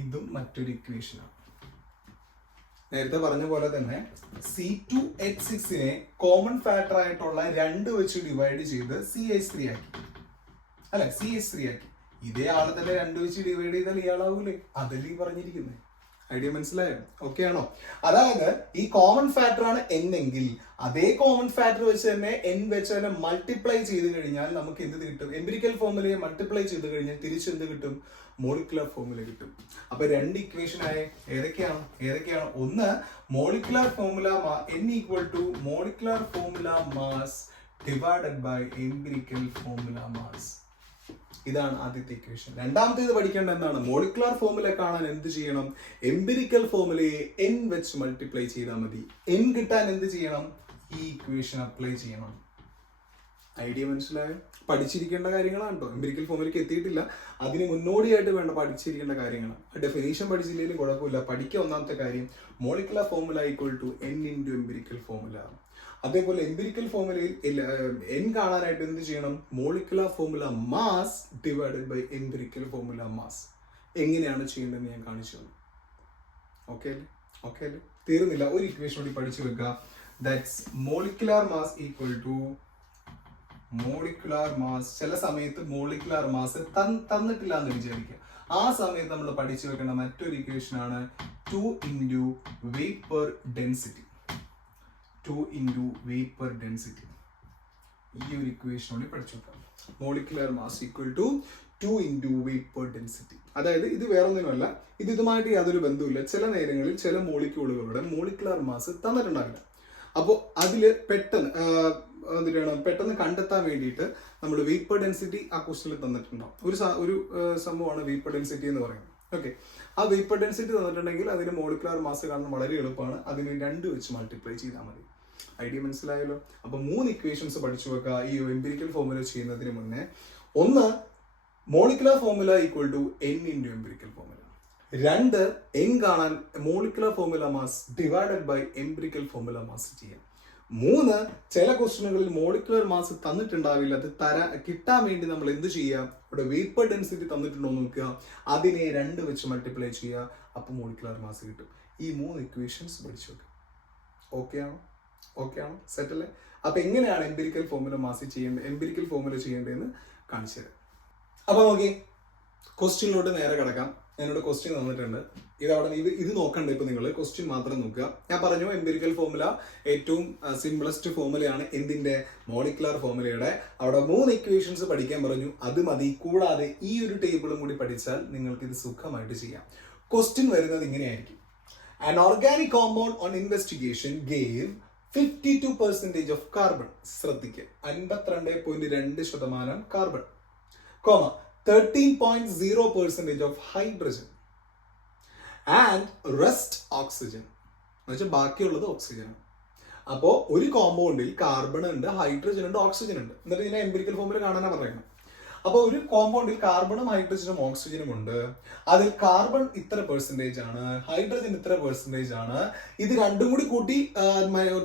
ഇതും മറ്റൊരു ഇക്വേഷൻ ആണ്. നേരത്തെ പറഞ്ഞ പോലെ തന്നെ C2H6നെ കോമൺ ഫാക്ടർ ആയിട്ടുള്ള 2 വെച്ച് ഡിവൈഡ് ചെയ്ത് CH3 ആക്കി അല്ലെ, CH3 ആക്കി. ഇതേ ആളെ തന്നെ 2 വെച്ച് ഡിവൈഡ് ചെയ്താൽ ഇയാളാവൂലേ? അതല്ലേ പറഞ്ഞിരിക്കുന്നത്. ഐഡിയ മനസ്സിലായോ? ഓക്കെ ആണോ? അതായത് ഈ കോമൺ ഫാക്ടർ ആണ് N എങ്കിൽ അതേ കോമൺ ഫാക്ടർ വെച്ച് തന്നെ N വെച്ച് തന്നെ മൾട്ടിപ്ലൈ ചെയ്ത് കഴിഞ്ഞാൽ നമുക്ക് എന്ത് കിട്ടും? എംപിരിക്കൽ ഫോർമുലയെ മൾട്ടിപ്ലൈ ചെയ്ത് കഴിഞ്ഞാൽ തിരിച്ച് എന്ത് കിട്ടും? മോളിക്കുലർ ഫോർമുല കിട്ടും. അപ്പൊ 2 ഇക്വേഷൻ ആയ ഏതൊക്കെയാണ്? ഒന്ന്, molecular formula N equal to molecular formula mass divided by empirical formula mass. ഇതാണ് ആദ്യത്തെ ഇക്വേഷൻ. രണ്ടാമത്തേത് പഠിക്കേണ്ട എന്താണ്? മോളിക്കുലർ ഫോർമുല കാണാൻ എന്ത് ചെയ്യണം? എംപിരിക്കൽ ഫോർമുലയെ N വെച്ച് മൾട്ടിപ്ലൈ ചെയ്താൽ മതി. N കിട്ടാൻ എന്ത് ചെയ്യണം? ഈ ഇക്വേഷൻ അപ്ലൈ ചെയ്യണം. ഐഡിയ മനസ്സിലായോ? പഠിച്ചിരിക്കേണ്ട കാര്യങ്ങളാണ് കേട്ടോ. എംപിരിക്കൽ ഫോർമുലയ്ക്ക് എത്തിയിട്ടില്ല, അതിന് മുന്നോടിയായിട്ട് വേണ്ട പഠിച്ചിരിക്കേണ്ട കാര്യങ്ങളാണ്. ഡെഫിനേഷൻ പഠിച്ചില്ലെങ്കിലും കുഴപ്പമില്ല. പഠിക്കുക. ഒന്നാമത്തെ കാര്യം, molecular formula equal to N into empirical formula. അതേപോലെ എംപിരിക്കൽ ഫോർമുലയിൽ N കാണാനായിട്ട് എന്ത് ചെയ്യണം? Molecular formula mass divided by empirical formula mass. എങ്ങനെയാണ് ചെയ്യേണ്ടതെന്ന് ഞാൻ കാണിച്ചു തന്നു. ഓക്കെ അല്ലേ? ഓക്കെ അല്ലേ? തീർന്നില്ല. ഒരു ഇക്വേഷൻ കൂടി പഠിച്ചു വെക്കുക. That's molecular mass equal to molecular mass. ചില സമയത്ത് മോളിക്കുലർ മാസ് തന്നിട്ടില്ല എന്ന് വിചാരിക്കുക. ആ സമയത്ത് നമ്മൾ പഠിച്ചു വെക്കേണ്ട മറ്റൊരു ഇക്വേഷൻ ആണ് 2 into weight per density. 2 into weight per density. ഈ ഒരു ഇക്വേഷൻ കൂടി പഠിച്ചു വെക്കാം. Molecular mass equal to 2 into weight per density. അതായത് ഇത് വേറൊന്നിനുമല്ല, ഇതുമായിട്ട് യാതൊരു ബന്ധവുമില്ല. ചില നേരങ്ങളിൽ ചില മോളിക്യൂളുകളുടെ മോളിക്കുലർ മാസ് തന്നിട്ടുണ്ടാവില്ല. അപ്പോൾ അതിൽ പെട്ടെന്ന് കണ്ടെത്താൻ വേണ്ടിയിട്ട് നമ്മൾ വെയിറ്റ് പെർ ഡെൻസിറ്റി ആ ക്വസ്റ്റനിൽ തന്നിട്ടുണ്ടാവും. ഒരു സംഭവമാണ് വെയിറ്റ് പെർ ഡെൻസിറ്റി എന്ന് പറയുന്നത്. ഓക്കെ, ആ വെയിറ്റ് പെർ ഡെൻസിറ്റി തന്നിട്ടുണ്ടെങ്കിൽ അതിന് മോളിക്കുലർ മാസ് കാണാൻ വളരെ എളുപ്പമാണ്. അതിന് 2 വെച്ച് മൾട്ടിപ്ലൈ ചെയ്താൽ മതി. ഐഡിയ മനസ്സിലായല്ലോ? അപ്പൊ 3 ഇക്വേഷൻസ് പഠിച്ചു വെക്കുക ഈ എംപിരിക്കൽ ഫോർമുല ചെയ്യുന്നതിന് മുന്നേ. ഒന്ന്, molecular formula equal to N into empirical formula. 2, N കാണാൻ molecular formula mass divided by empirical formula mass ചെയ്യാം. 3, ചില ക്വസ്റ്റ്യനുകളിൽ മോളിക്കുലർ മാസ് തന്നിട്ടുണ്ടാവില്ല. അത് കിട്ടാൻ വേണ്ടി നമ്മൾ എന്ത് ചെയ്യാം? ഇവിടെ വെയിറ്റ് പെർ ഡെൻസിറ്റി തന്നിട്ടുണ്ടോ എന്ന് നോക്കുക, അതിനെ 2 വെച്ച് മൾട്ടിപ്ലൈ ചെയ്യുക, അപ്പോൾ മോളിക്കുലർ മാസ് കിട്ടും. ഈ 3 ഇക്വേഷൻസ് പഠിച്ചു വെക്കുക. ഓക്കെ ആണോ? സെറ്റ് അല്ലേ? അപ്പൊ എങ്ങനെയാണ് എംപിരിക്കൽ ഫോർമുല ചെയ്യേണ്ടതെന്ന് കാണിച്ചു തരാം. അപ്പൊ നോക്കി, ക്വസ്റ്റ്യനിലോട്ട് നേരെ കിടക്കാം. ഞാനിവിടെ ക്വസ്റ്റ്യൻ തന്നിട്ടുണ്ട്. ഇത് നോക്കണ്ട. ഇപ്പൊ നിങ്ങൾ ക്വസ്റ്റ്യൻ മാത്രം നോക്കുക. ഞാൻ പറഞ്ഞു എംപിരിക്കൽ ഫോർമുല ഏറ്റവും സിംപ്ലസ്റ്റ് ഫോർമുലയാണ് എന്തിന്റെ? മോളിക്കുലർ ഫോർമുലയുടെ. അവിടെ 3 ഇക്വേഷൻസ് പഠിക്കാൻ പറഞ്ഞു. അത് മതി. കൂടാതെ ഈ ഒരു ടേബിളും കൂടി പഠിച്ചാൽ നിങ്ങൾക്ക് ഇത് സുഖമായിട്ട് ചെയ്യാം. ക്വസ്റ്റ്യൻ വരുന്നത് ഇങ്ങനെയായിരിക്കും. An organic compound on investigation gave 52% of carbon. ശ്രദ്ധിക്കുക, 52.2% carbon. 13.0% of hydrogen and rest oxygen. എന്ന് വെച്ചാൽ ബാക്കിയുള്ളത് ഓക്സിജൻ. അപ്പോൾ ഒരു കോമ്പൗണ്ടിൽ കാർബൺ ഉണ്ട്, ഹൈഡ്രജൻ ഉണ്ട്, ഓക്സിജൻ ഉണ്ട്. എന്നിട്ട് ഇതിനെ എംപിരിക്കൽ ഫോമിൽ കാണാനാണ് പറയുന്നത്. അപ്പോൾ ഒരു കോമ്പൗണ്ടിൽ കാർബണും ഹൈഡ്രജനും ഓക്സിജനും ഉണ്ട്. അതിൽ കാർബൺ ഇത്ര പെർസെൻറ്റേജ് ആണ്, ഹൈഡ്രജൻ ഇത്ര പെർസെൻറ്റേജ് ആണ്. ഇത് രണ്ടും കൂടി കൂട്ടി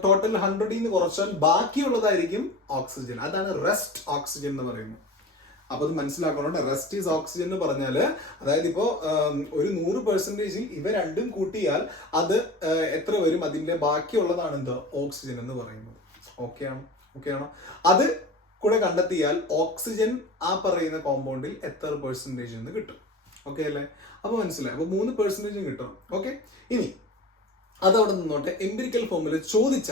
ടോട്ടൽ 100 നിന്ന് കുറച്ചാൽ ബാക്കിയുള്ളതായിരിക്കും ഓക്സിജൻ. അതാണ് റെസ്റ്റ് ഓക്സിജൻ എന്ന് പറയുന്നത്. അപ്പൊ അത് മനസ്സിലാക്കണം. റെസ്റ്റ് ഈസ് ഓക്സിജൻ എന്ന് പറഞ്ഞാൽ അതായത് ഇപ്പോ ഒരു 100%ൽ ഇവ രണ്ടും കൂട്ടിയാൽ അത് എത്ര വരും? അതിന്റെ ബാക്കിയുള്ളതാണ് എന്ത്? ഓക്സിജൻ എന്ന് പറയുന്നത്. ഓക്കെയാണോ? അത് കൂടെ കണ്ടെത്തിയാൽ ഓക്സിജൻ ആ പറയുന്ന കോമ്പൗണ്ടിൽ എത്ര പെർസെൻറ്റേജ് എന്ന് കിട്ടും. ഓക്കെ അല്ലേ? അപ്പൊ മനസ്സിലായി. അപ്പൊ 3% കിട്ടണം. ഓക്കെ, ഇനി അതവിടെ നിന്നോട്ടെ. എംപിരിക്കൽ ഫോമിൽ ചോദിച്ച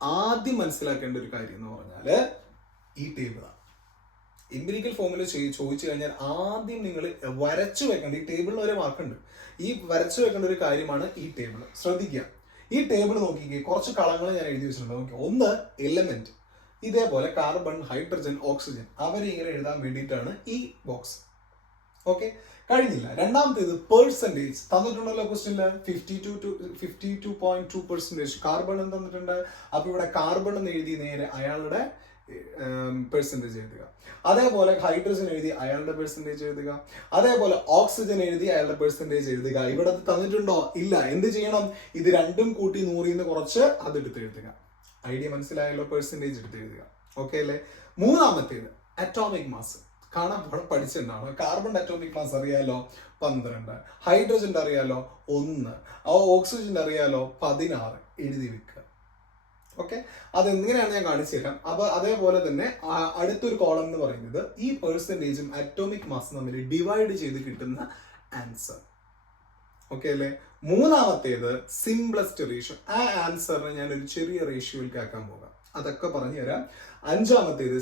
ആദ്യം മനസ്സിലാക്കേണ്ട ഒരു കാര്യം എന്ന് പറഞ്ഞാല് ഈ ടേബിളാണ്. എംപിരിക്കൽ ഫോമിൽ ചോദിച്ചു കഴിഞ്ഞാൽ ആദ്യം നിങ്ങൾ വരച്ചു വെക്കേണ്ട, ഈ ടേബിളിന് ഒരു മാർക്കുണ്ട്, ഈ വരച്ചു വെക്കേണ്ട ഒരു കാര്യമാണ് ഈ ടേബിൾ. ശ്രദ്ധിക്കുക, ഈ ടേബിൾ നോക്കിക്കേ, കുറച്ച് കളങ്ങൾ ഞാൻ എഴുതി വെച്ചിട്ടുണ്ട്. ഓക്കെ, ഒന്ന് എലമെന്റ്, ഇതേപോലെ കാർബൺ, ഹൈഡ്രജൻ, ഓക്സിജൻ, അവരെ ഇങ്ങനെ എഴുതാൻ വേണ്ടിയിട്ടാണ് ഈ ബോക്സ്. ഓക്കെ, കഴിഞ്ഞില്ല. രണ്ടാമത്തേത് പെർസെൻറ്റേജ് തന്നിട്ടുണ്ടല്ലോ ക്വസ്റ്റ്യനില്. 52.2% കാർബൺ എന്ന് തന്നിട്ടുണ്ട്. അപ്പൊ ഇവിടെ കാർബൺ എന്ന് എഴുതി നേരെ അയാളുടെ പെർസെൻറ്റേജ് എഴുതുക. അതേപോലെ ഹൈഡ്രജൻ എഴുതി അയാളുടെ പെർസെൻറ്റേജ് എഴുതുക. അതേപോലെ ഓക്സിജൻ എഴുതി അയാളുടെ പെർസെൻറ്റേജ് എഴുതുക. ഇവിടെ തന്നിട്ടുണ്ടോ? ഇല്ല. എന്ത് ചെയ്യണം? ഇത് രണ്ടും കൂട്ടി 100 നിന്ന് കുറച്ച് അതെടുത്ത് എഴുതുക. ഐഡിയ മനസ്സിലായല്ലോ? പെർസെൻറ്റേജ് എടുത്ത് എഴുതുക. ഓക്കെ അല്ലേ? മൂന്നാമത്തേത് അറ്റോമിക് മാസ്. കാണാൻ പഠിച്ചിട്ടുണ്ടാണ്. കാർബണിന്റെ അറ്റോമിക് മാസ് അറിയാലോ, 12. ഹൈഡ്രജന്റെ അറിയാലോ, 1. ഓക്സിജന്റെ അറിയാലോ, 16. എഴുതി വെക്കുക. ഓക്കെ, അതെങ്ങനെയാണ് ഞാൻ കാണിച്ചു തരാം. അപ്പൊ അതേപോലെ തന്നെ അടുത്തൊരു കോളം എന്ന് പറയുന്നത് ഈ പെർസെൻറ്റേജും അറ്റോമിക് മാസും തമ്മിൽ ഡിവൈഡ് ചെയ്ത് കിട്ടുന്ന ആൻസർ. ഓക്കെ അല്ലേ? മൂന്നാമത്തേത് സിംപ്ലസ്റ്റ് റേഷ്യോ. ആ ആൻസറിനെ ഞാൻ ഒരു ചെറിയ റേഷ്യോയിലേക്ക് ആക്കാൻ പോകാം. അതൊക്കെ പറഞ്ഞു തരാം. അഞ്ചാമത്തേത്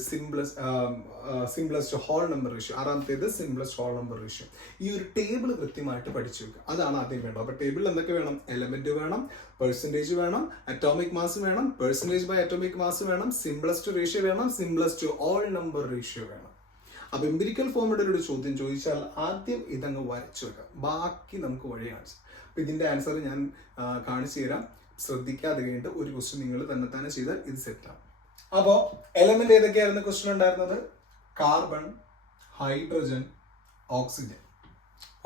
സിംപ്ലസ്റ്റ് ഹോൾ നമ്പർ റേഷ്യോ. ആറാമത്തേത് സിംപ്ലസ്റ്റ് ഹോൾ നമ്പർ റേഷ്യോ. ഈ ഒരു ടേബിൾ കൃത്യമായിട്ട് പഠിച്ചു വെക്കുക. അതാണ് ആദ്യം വേണ്ടത്. അപ്പൊ ടേബിളിൽ എന്തൊക്കെ വേണം? എലമെന്റ് വേണം, പെർസെൻറ്റേജ് വേണം, അറ്റോമിക് മാസ് വേണം, പെർസെൻറ്റേജ് ബൈ അറ്റോമിക് മാസ് വേണം, സിംപ്ലസ്റ്റ് റേഷ്യോ വേണം, സിംപ്ലസ്റ്റ് ഹോൾ നമ്പർ റേഷ്യോ വേണം. അപ്പൊ എംപിരിക്കൽ ഫോമിന്റെ ഒരു ചോദ്യം ചോദിച്ചാൽ ആദ്യം ഇതങ്ങ് വരച്ചു വെക്കാം. ബാക്കി നമുക്ക് വഴി കാണിച്ചു. അപ്പൊ ഇതിന്റെ ആൻസർ ഞാൻ കാണിച്ചു തരാം. ശ്രദ്ധിക്കാതെ കഴിഞ്ഞിട്ട് ഒരു ക്വസ്റ്റ്യൻ നിങ്ങൾ തന്നെ ചെയ്താൽ ഇത് സെറ്റാണ്. അപ്പോ എലമെന്റ് ഏതൊക്കെയായിരുന്നു ക്വസ്റ്റ്യൻ ഉണ്ടായിരുന്നത്? Carbon, hydrogen, oxygen.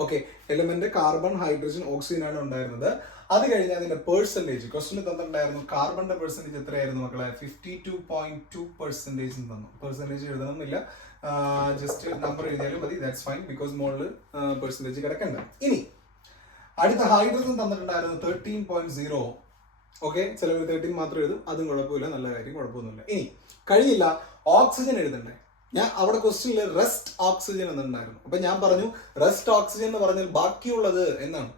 Okay, element carbon, hydrogen, oxygen ആണ് ഉണ്ടായിരുന്നത്. അത് കഴിഞ്ഞ് അതിന്റെ പെർസെൻറ്റേജ് ക്വസ്റ്റ്യൻ തന്നിട്ടുണ്ടായിരുന്നു. കാർബണിന്റെ പെർസെൻറ്റേജ് എത്രയായിരുന്നു മക്കളെ? 52.2% തന്നു. പെർസെൻറ്റേജ് എഴുതണമെന്നില്ല, ജസ്റ്റ് നമ്പർ എഴുതിയാലും മതി. ദാറ്റ്സ് ഫൈൻ, ബിക്കോസ് മോളിൽ പെർസെൻറ്റേജ് കിടക്കണ്ട. ഇനി അടുത്ത ഹൈഡ്രജൻ തന്നിട്ടുണ്ടായിരുന്നു 13.0. ഓക്കെ, ചിലവർ 13 മാത്രം എഴുതും. അതും കുഴപ്പമില്ല, നല്ല കാര്യം, കുഴപ്പമൊന്നുമില്ല. ഇനി കഴിഞ്ഞില്ല, ഓക്സിജൻ എഴുതണ്ടേ? ഞാൻ അവിടെ ക്വസ്റ്റ്യനിൽ റെസ്റ്റ് ഓക്സിജൻ എന്നുണ്ടായിരുന്നു. അപ്പൊ ഞാൻ പറഞ്ഞു റെസ്റ്റ് ഓക്സിജൻ എന്ന് പറഞ്ഞാൽ ബാക്കിയുള്ളത് എന്നാണ്.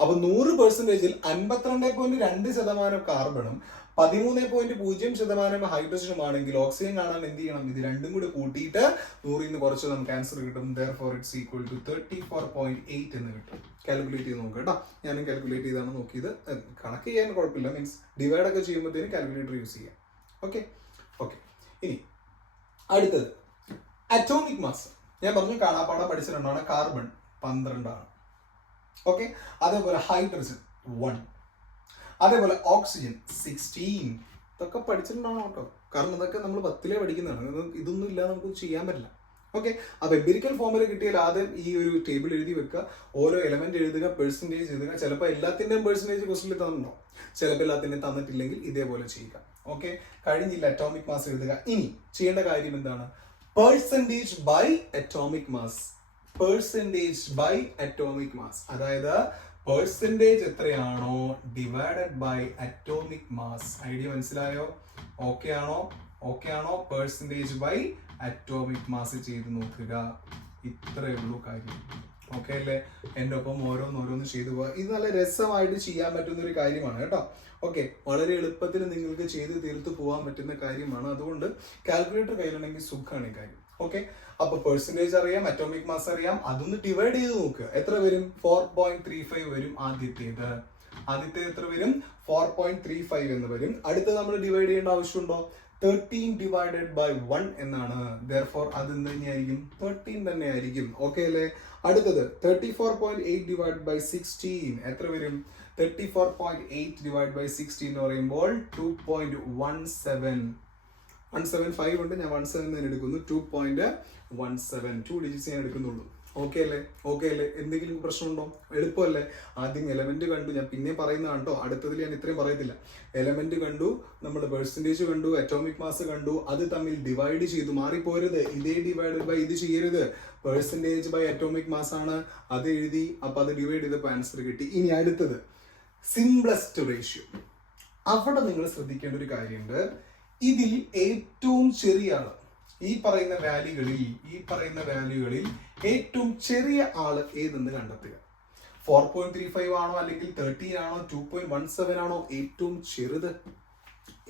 അപ്പൊ 100%ൽ 52.2% കാർബണും 13.0% ഹൈഡ്രജനും ആണെങ്കിൽ ഓക്സിജൻ കാണാൻ എന്ത് ചെയ്യണം? ഇത് രണ്ടും കൂടി കൂട്ടിയിട്ട് 100 നിന്ന് കുറച്ച് നമുക്ക് ആൻസർ കിട്ടും. therefore it's equal to 34.8 എന്ന് കിട്ടും. കാൽക്കുലേറ്റ് ചെയ്ത് നോക്കുക കേട്ടോ. ഞാനും കാൽക്കുലേറ്റ് ചെയ്താണ് നോക്കിയത്. കണക്ക് ചെയ്യാൻ കുഴപ്പമില്ല, മീൻസ് ഡിവൈഡ് ഒക്കെ ചെയ്യുമ്പോഴത്തേനും കാൽക്കുലേറ്റർ യൂസ് ചെയ്യാം. ഓക്കെ, ഇനി അടുത്തത് അറ്റോമിക് മാസ്. ഞാൻ പറഞ്ഞു കാണാപ്പാടം പഠിച്ചിട്ടുണ്ടാണ്. കാർബൺ 12 ആണ്. ഓക്കെ, അതേപോലെ ഹൈഡ്രജൻ 1, അതേപോലെ ഓക്സിജൻ 16. ഇതൊക്കെ പഠിച്ചിട്ടുണ്ടാവണം കേട്ടോ, കാരണം ഇതൊക്കെ നമ്മൾ 10ലെ പഠിക്കുന്നതാണ്. ഇതൊന്നും ഇല്ലാതെ നമുക്ക് ചെയ്യാൻ പറ്റില്ല. ഓക്കെ, അപ്പൊ എംപിരിക്കൽ ഫോമിൽ കിട്ടിയാൽ ആദ്യം ഈ ഒരു ടേബിൾ എഴുതി വെക്കുക, ഓരോ എലമെന്റ് എഴുതുക, പെർസെൻറ്റേജ് എഴുതുക. ചിലപ്പോൾ എല്ലാത്തിന്റെയും പെർസെൻറ്റേജ് ക്വസ്റ്റ്യനിൽ തന്നിട്ടുണ്ടോ, ചിലപ്പോൾ എല്ലാത്തിൻ്റെയും തന്നിട്ടില്ലെങ്കിൽ ഇതേപോലെ ചെയ്യുക. ഓക്കെ, കഴിഞ്ഞില്ല, അറ്റോമിക് മാസ് എഴുതുക. ഇനി ചെയ്യേണ്ട കാര്യം എന്താണ്? Percentage by atomic mass. Percentage by atomic mass, അതായത് പെർസെൻറ്റേജ് എത്രയാണോ divided by atomic mass. Idea മനസ്സിലായോ? ഓക്കെ ആണോ? പെർസെൻറ്റേജ് ബൈ അറ്റോമിക് മാസ് ചെയ്ത് നോക്കുക. ഇത്രയേ ഉള്ളൂ കാര്യം. ഓക്കെ അല്ലേ? എൻ്റെ ഒപ്പം ഓരോന്ന് ചെയ്തു പോവുക. ഇത് നല്ല രസമായിട്ട് ചെയ്യാൻ പറ്റുന്ന ഒരു കാര്യമാണ് കേട്ടോ. ഓക്കെ, വളരെ എളുപ്പത്തിൽ നിങ്ങൾക്ക് ചെയ്ത് തീർത്ത് പോകാൻ പറ്റുന്ന കാര്യമാണ്. അതുകൊണ്ട് കാൽക്കുലേറ്റർ കയ്യിലുണ്ടെങ്കിൽ സുഖമാണ് ഈ കാര്യം. ഓക്കെ, അപ്പൊ പെർസെൻറ്റേജ് അറിയാം, അറ്റോമിക് മാസ് അറിയാം, അതൊന്ന് ഡിവൈഡ് ചെയ്ത് നോക്കുക. എത്ര വരും? 4.35 വരും ആദ്യത്തേത് എത്ര വരും? 4.35 എന്ന് വരും. അടുത്ത നമ്മൾ ഡിവൈഡ് ചെയ്യേണ്ട ആവശ്യമുണ്ടോ? 13 ഡിവൈഡഡ് ബൈ 1 എന്നാണ്. therefore അത് എന്ത് തന്നെയായിരിക്കും? 13 തന്നെ ആയിരിക്കും. ഓക്കെ അല്ലേ? അടുത്തത് 34.8 ഡിവൈഡ് ബൈ 16 എത്ര വരും? 34.8 ഡിവൈഡ് ബൈ 16 എന്ന് പറയുമ്പോൾ 2.17. 175 ഉണ്ട്, ഞാൻ 17 തന്നെ എടുക്കുന്നു. 2.17 2 ഡിജിറ്റ്സ് ഞാൻ എടുക്കുന്നുള്ളൂ. ഓക്കെ അല്ലേ? ഓക്കെ അല്ലേ? എന്തെങ്കിലും പ്രശ്നമുണ്ടോ? എളുപ്പമല്ലേ? ആദ്യം എലമെന്റ് കണ്ടു, ഞാൻ പിന്നെ പറയുന്നതാണ് കേട്ടോ, അടുത്തതിൽ ഞാൻ ഇത്രയും പറയത്തില്ല. എലമെന്റ് കണ്ടു, നമ്മൾ പെർസെൻറ്റേജ് കണ്ടു, അറ്റോമിക് മാസ് കണ്ടു, അത് തമ്മിൽ ഡിവൈഡ് ചെയ്തു. മാറിപ്പോരുത്, ഇതേ ഡിവൈഡഡ് ബൈ ഇത് ചെയ്യരുത്. പെർസെൻറ്റേജ് ബൈ അറ്റോമിക് മാസ് ആണ്, അത് എഴുതി, അപ്പൊ അത് ഡിവൈഡ് ചെയ്തപ്പോൾ ആൻസർ കിട്ടി. ഇനി അടുത്തത് സിംപ്ലസ്റ്റ് റേഷ്യോ. അവിടെ നിങ്ങൾ ശ്രദ്ധിക്കേണ്ട ഒരു കാര്യമുണ്ട്. ഇതിൽ ഏറ്റവും ചെറിയ ആള്, ഈ പറയുന്ന വാല്യൂകളിൽ ഏറ്റവും ചെറിയ ആള് ഏതെന്ന് കണ്ടെത്തുക. 4.35 ആണോ, അല്ലെങ്കിൽ 13 ആണോ, 2.17 ആണോ? ഏറ്റവും ചെറുത്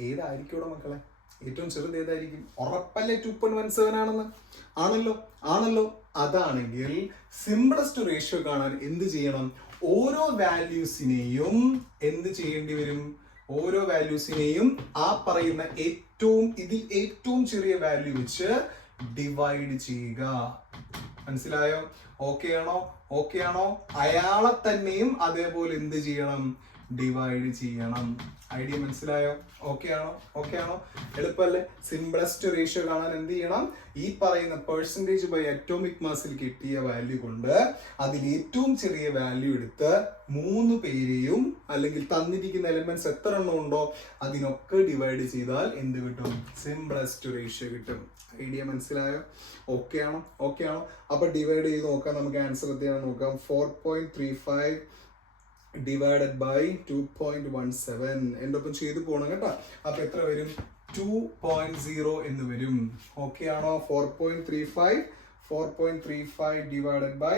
ഏതായിരിക്കും മക്കളെ? ഏറ്റവും ചെറുത് ഏതായിരിക്കും? ഉറപ്പല്ലേ 2.17 ആണെന്ന്? ആണല്ലോ. അതാണെങ്കിൽ സിംപ്ലസ്റ്റ് റേഷ്യോ കാണാൻ എന്ത് ചെയ്യണം? ഓരോ വാല്യൂസിനെയും എന്ത് ചെയ്യേണ്ടി വരും? ഓരോ വാല്യൂസിനെയും ആ പറയുന്ന ഇതിൽ ഏറ്റവും ചെറിയ വാല്യൂ വെച്ച് ഡിവൈഡ് ചെയ്യുക. മനസ്സിലായോ? ഓക്കെ ആണോ? അയാളെ തന്നെയും അതേപോലെ എന്ത് ചെയ്യണം? ഡിവൈഡ് ചെയ്യണം. ഐഡിയ മനസ്സിലായോ? ഓക്കെ ആണോ? എളുപ്പമല്ലേ? സിംപ്ലസ്റ്റ് റേഷ്യോ കാണാൻ എന്ത് ചെയ്യണം? ഈ പറയുന്ന പെർസെൻറ്റേജ് ബൈ അറ്റോമിക് മാസിൽ കിട്ടിയ വാല്യൂ കൊണ്ട് അതിൽ ഏറ്റവും ചെറിയ വാല്യൂ എടുത്ത് 3 പേരെയും, അല്ലെങ്കിൽ തന്നിരിക്കുന്ന എലിമെന്റ്സ് എത്ര എണ്ണം ഉണ്ടോ അതിനൊക്കെ ഡിവൈഡ് ചെയ്താൽ എന്ത് കിട്ടും? സിംപ്ലസ്റ്റ് റേഷ്യോ കിട്ടും. ഐഡിയ മനസ്സിലായോ? ഓക്കെ ആണോ? അപ്പൊ ഡിവൈഡ് ചെയ്ത് നോക്കാം. നമുക്ക് ആൻസർ എത്തിയാണെന്ന് നോക്കാം. 4.35 ഡിവൈഡഡ് ബൈ 2.17. എൻ്റെ ഒപ്പം ചെയ്തു പോകണം കേട്ടോ. അപ്പൊ എത്ര വരും? 2.0 എന്ന് വരും. ഓക്കെ ആണോ? 4.35 ഡിവൈഡഡ് ബൈ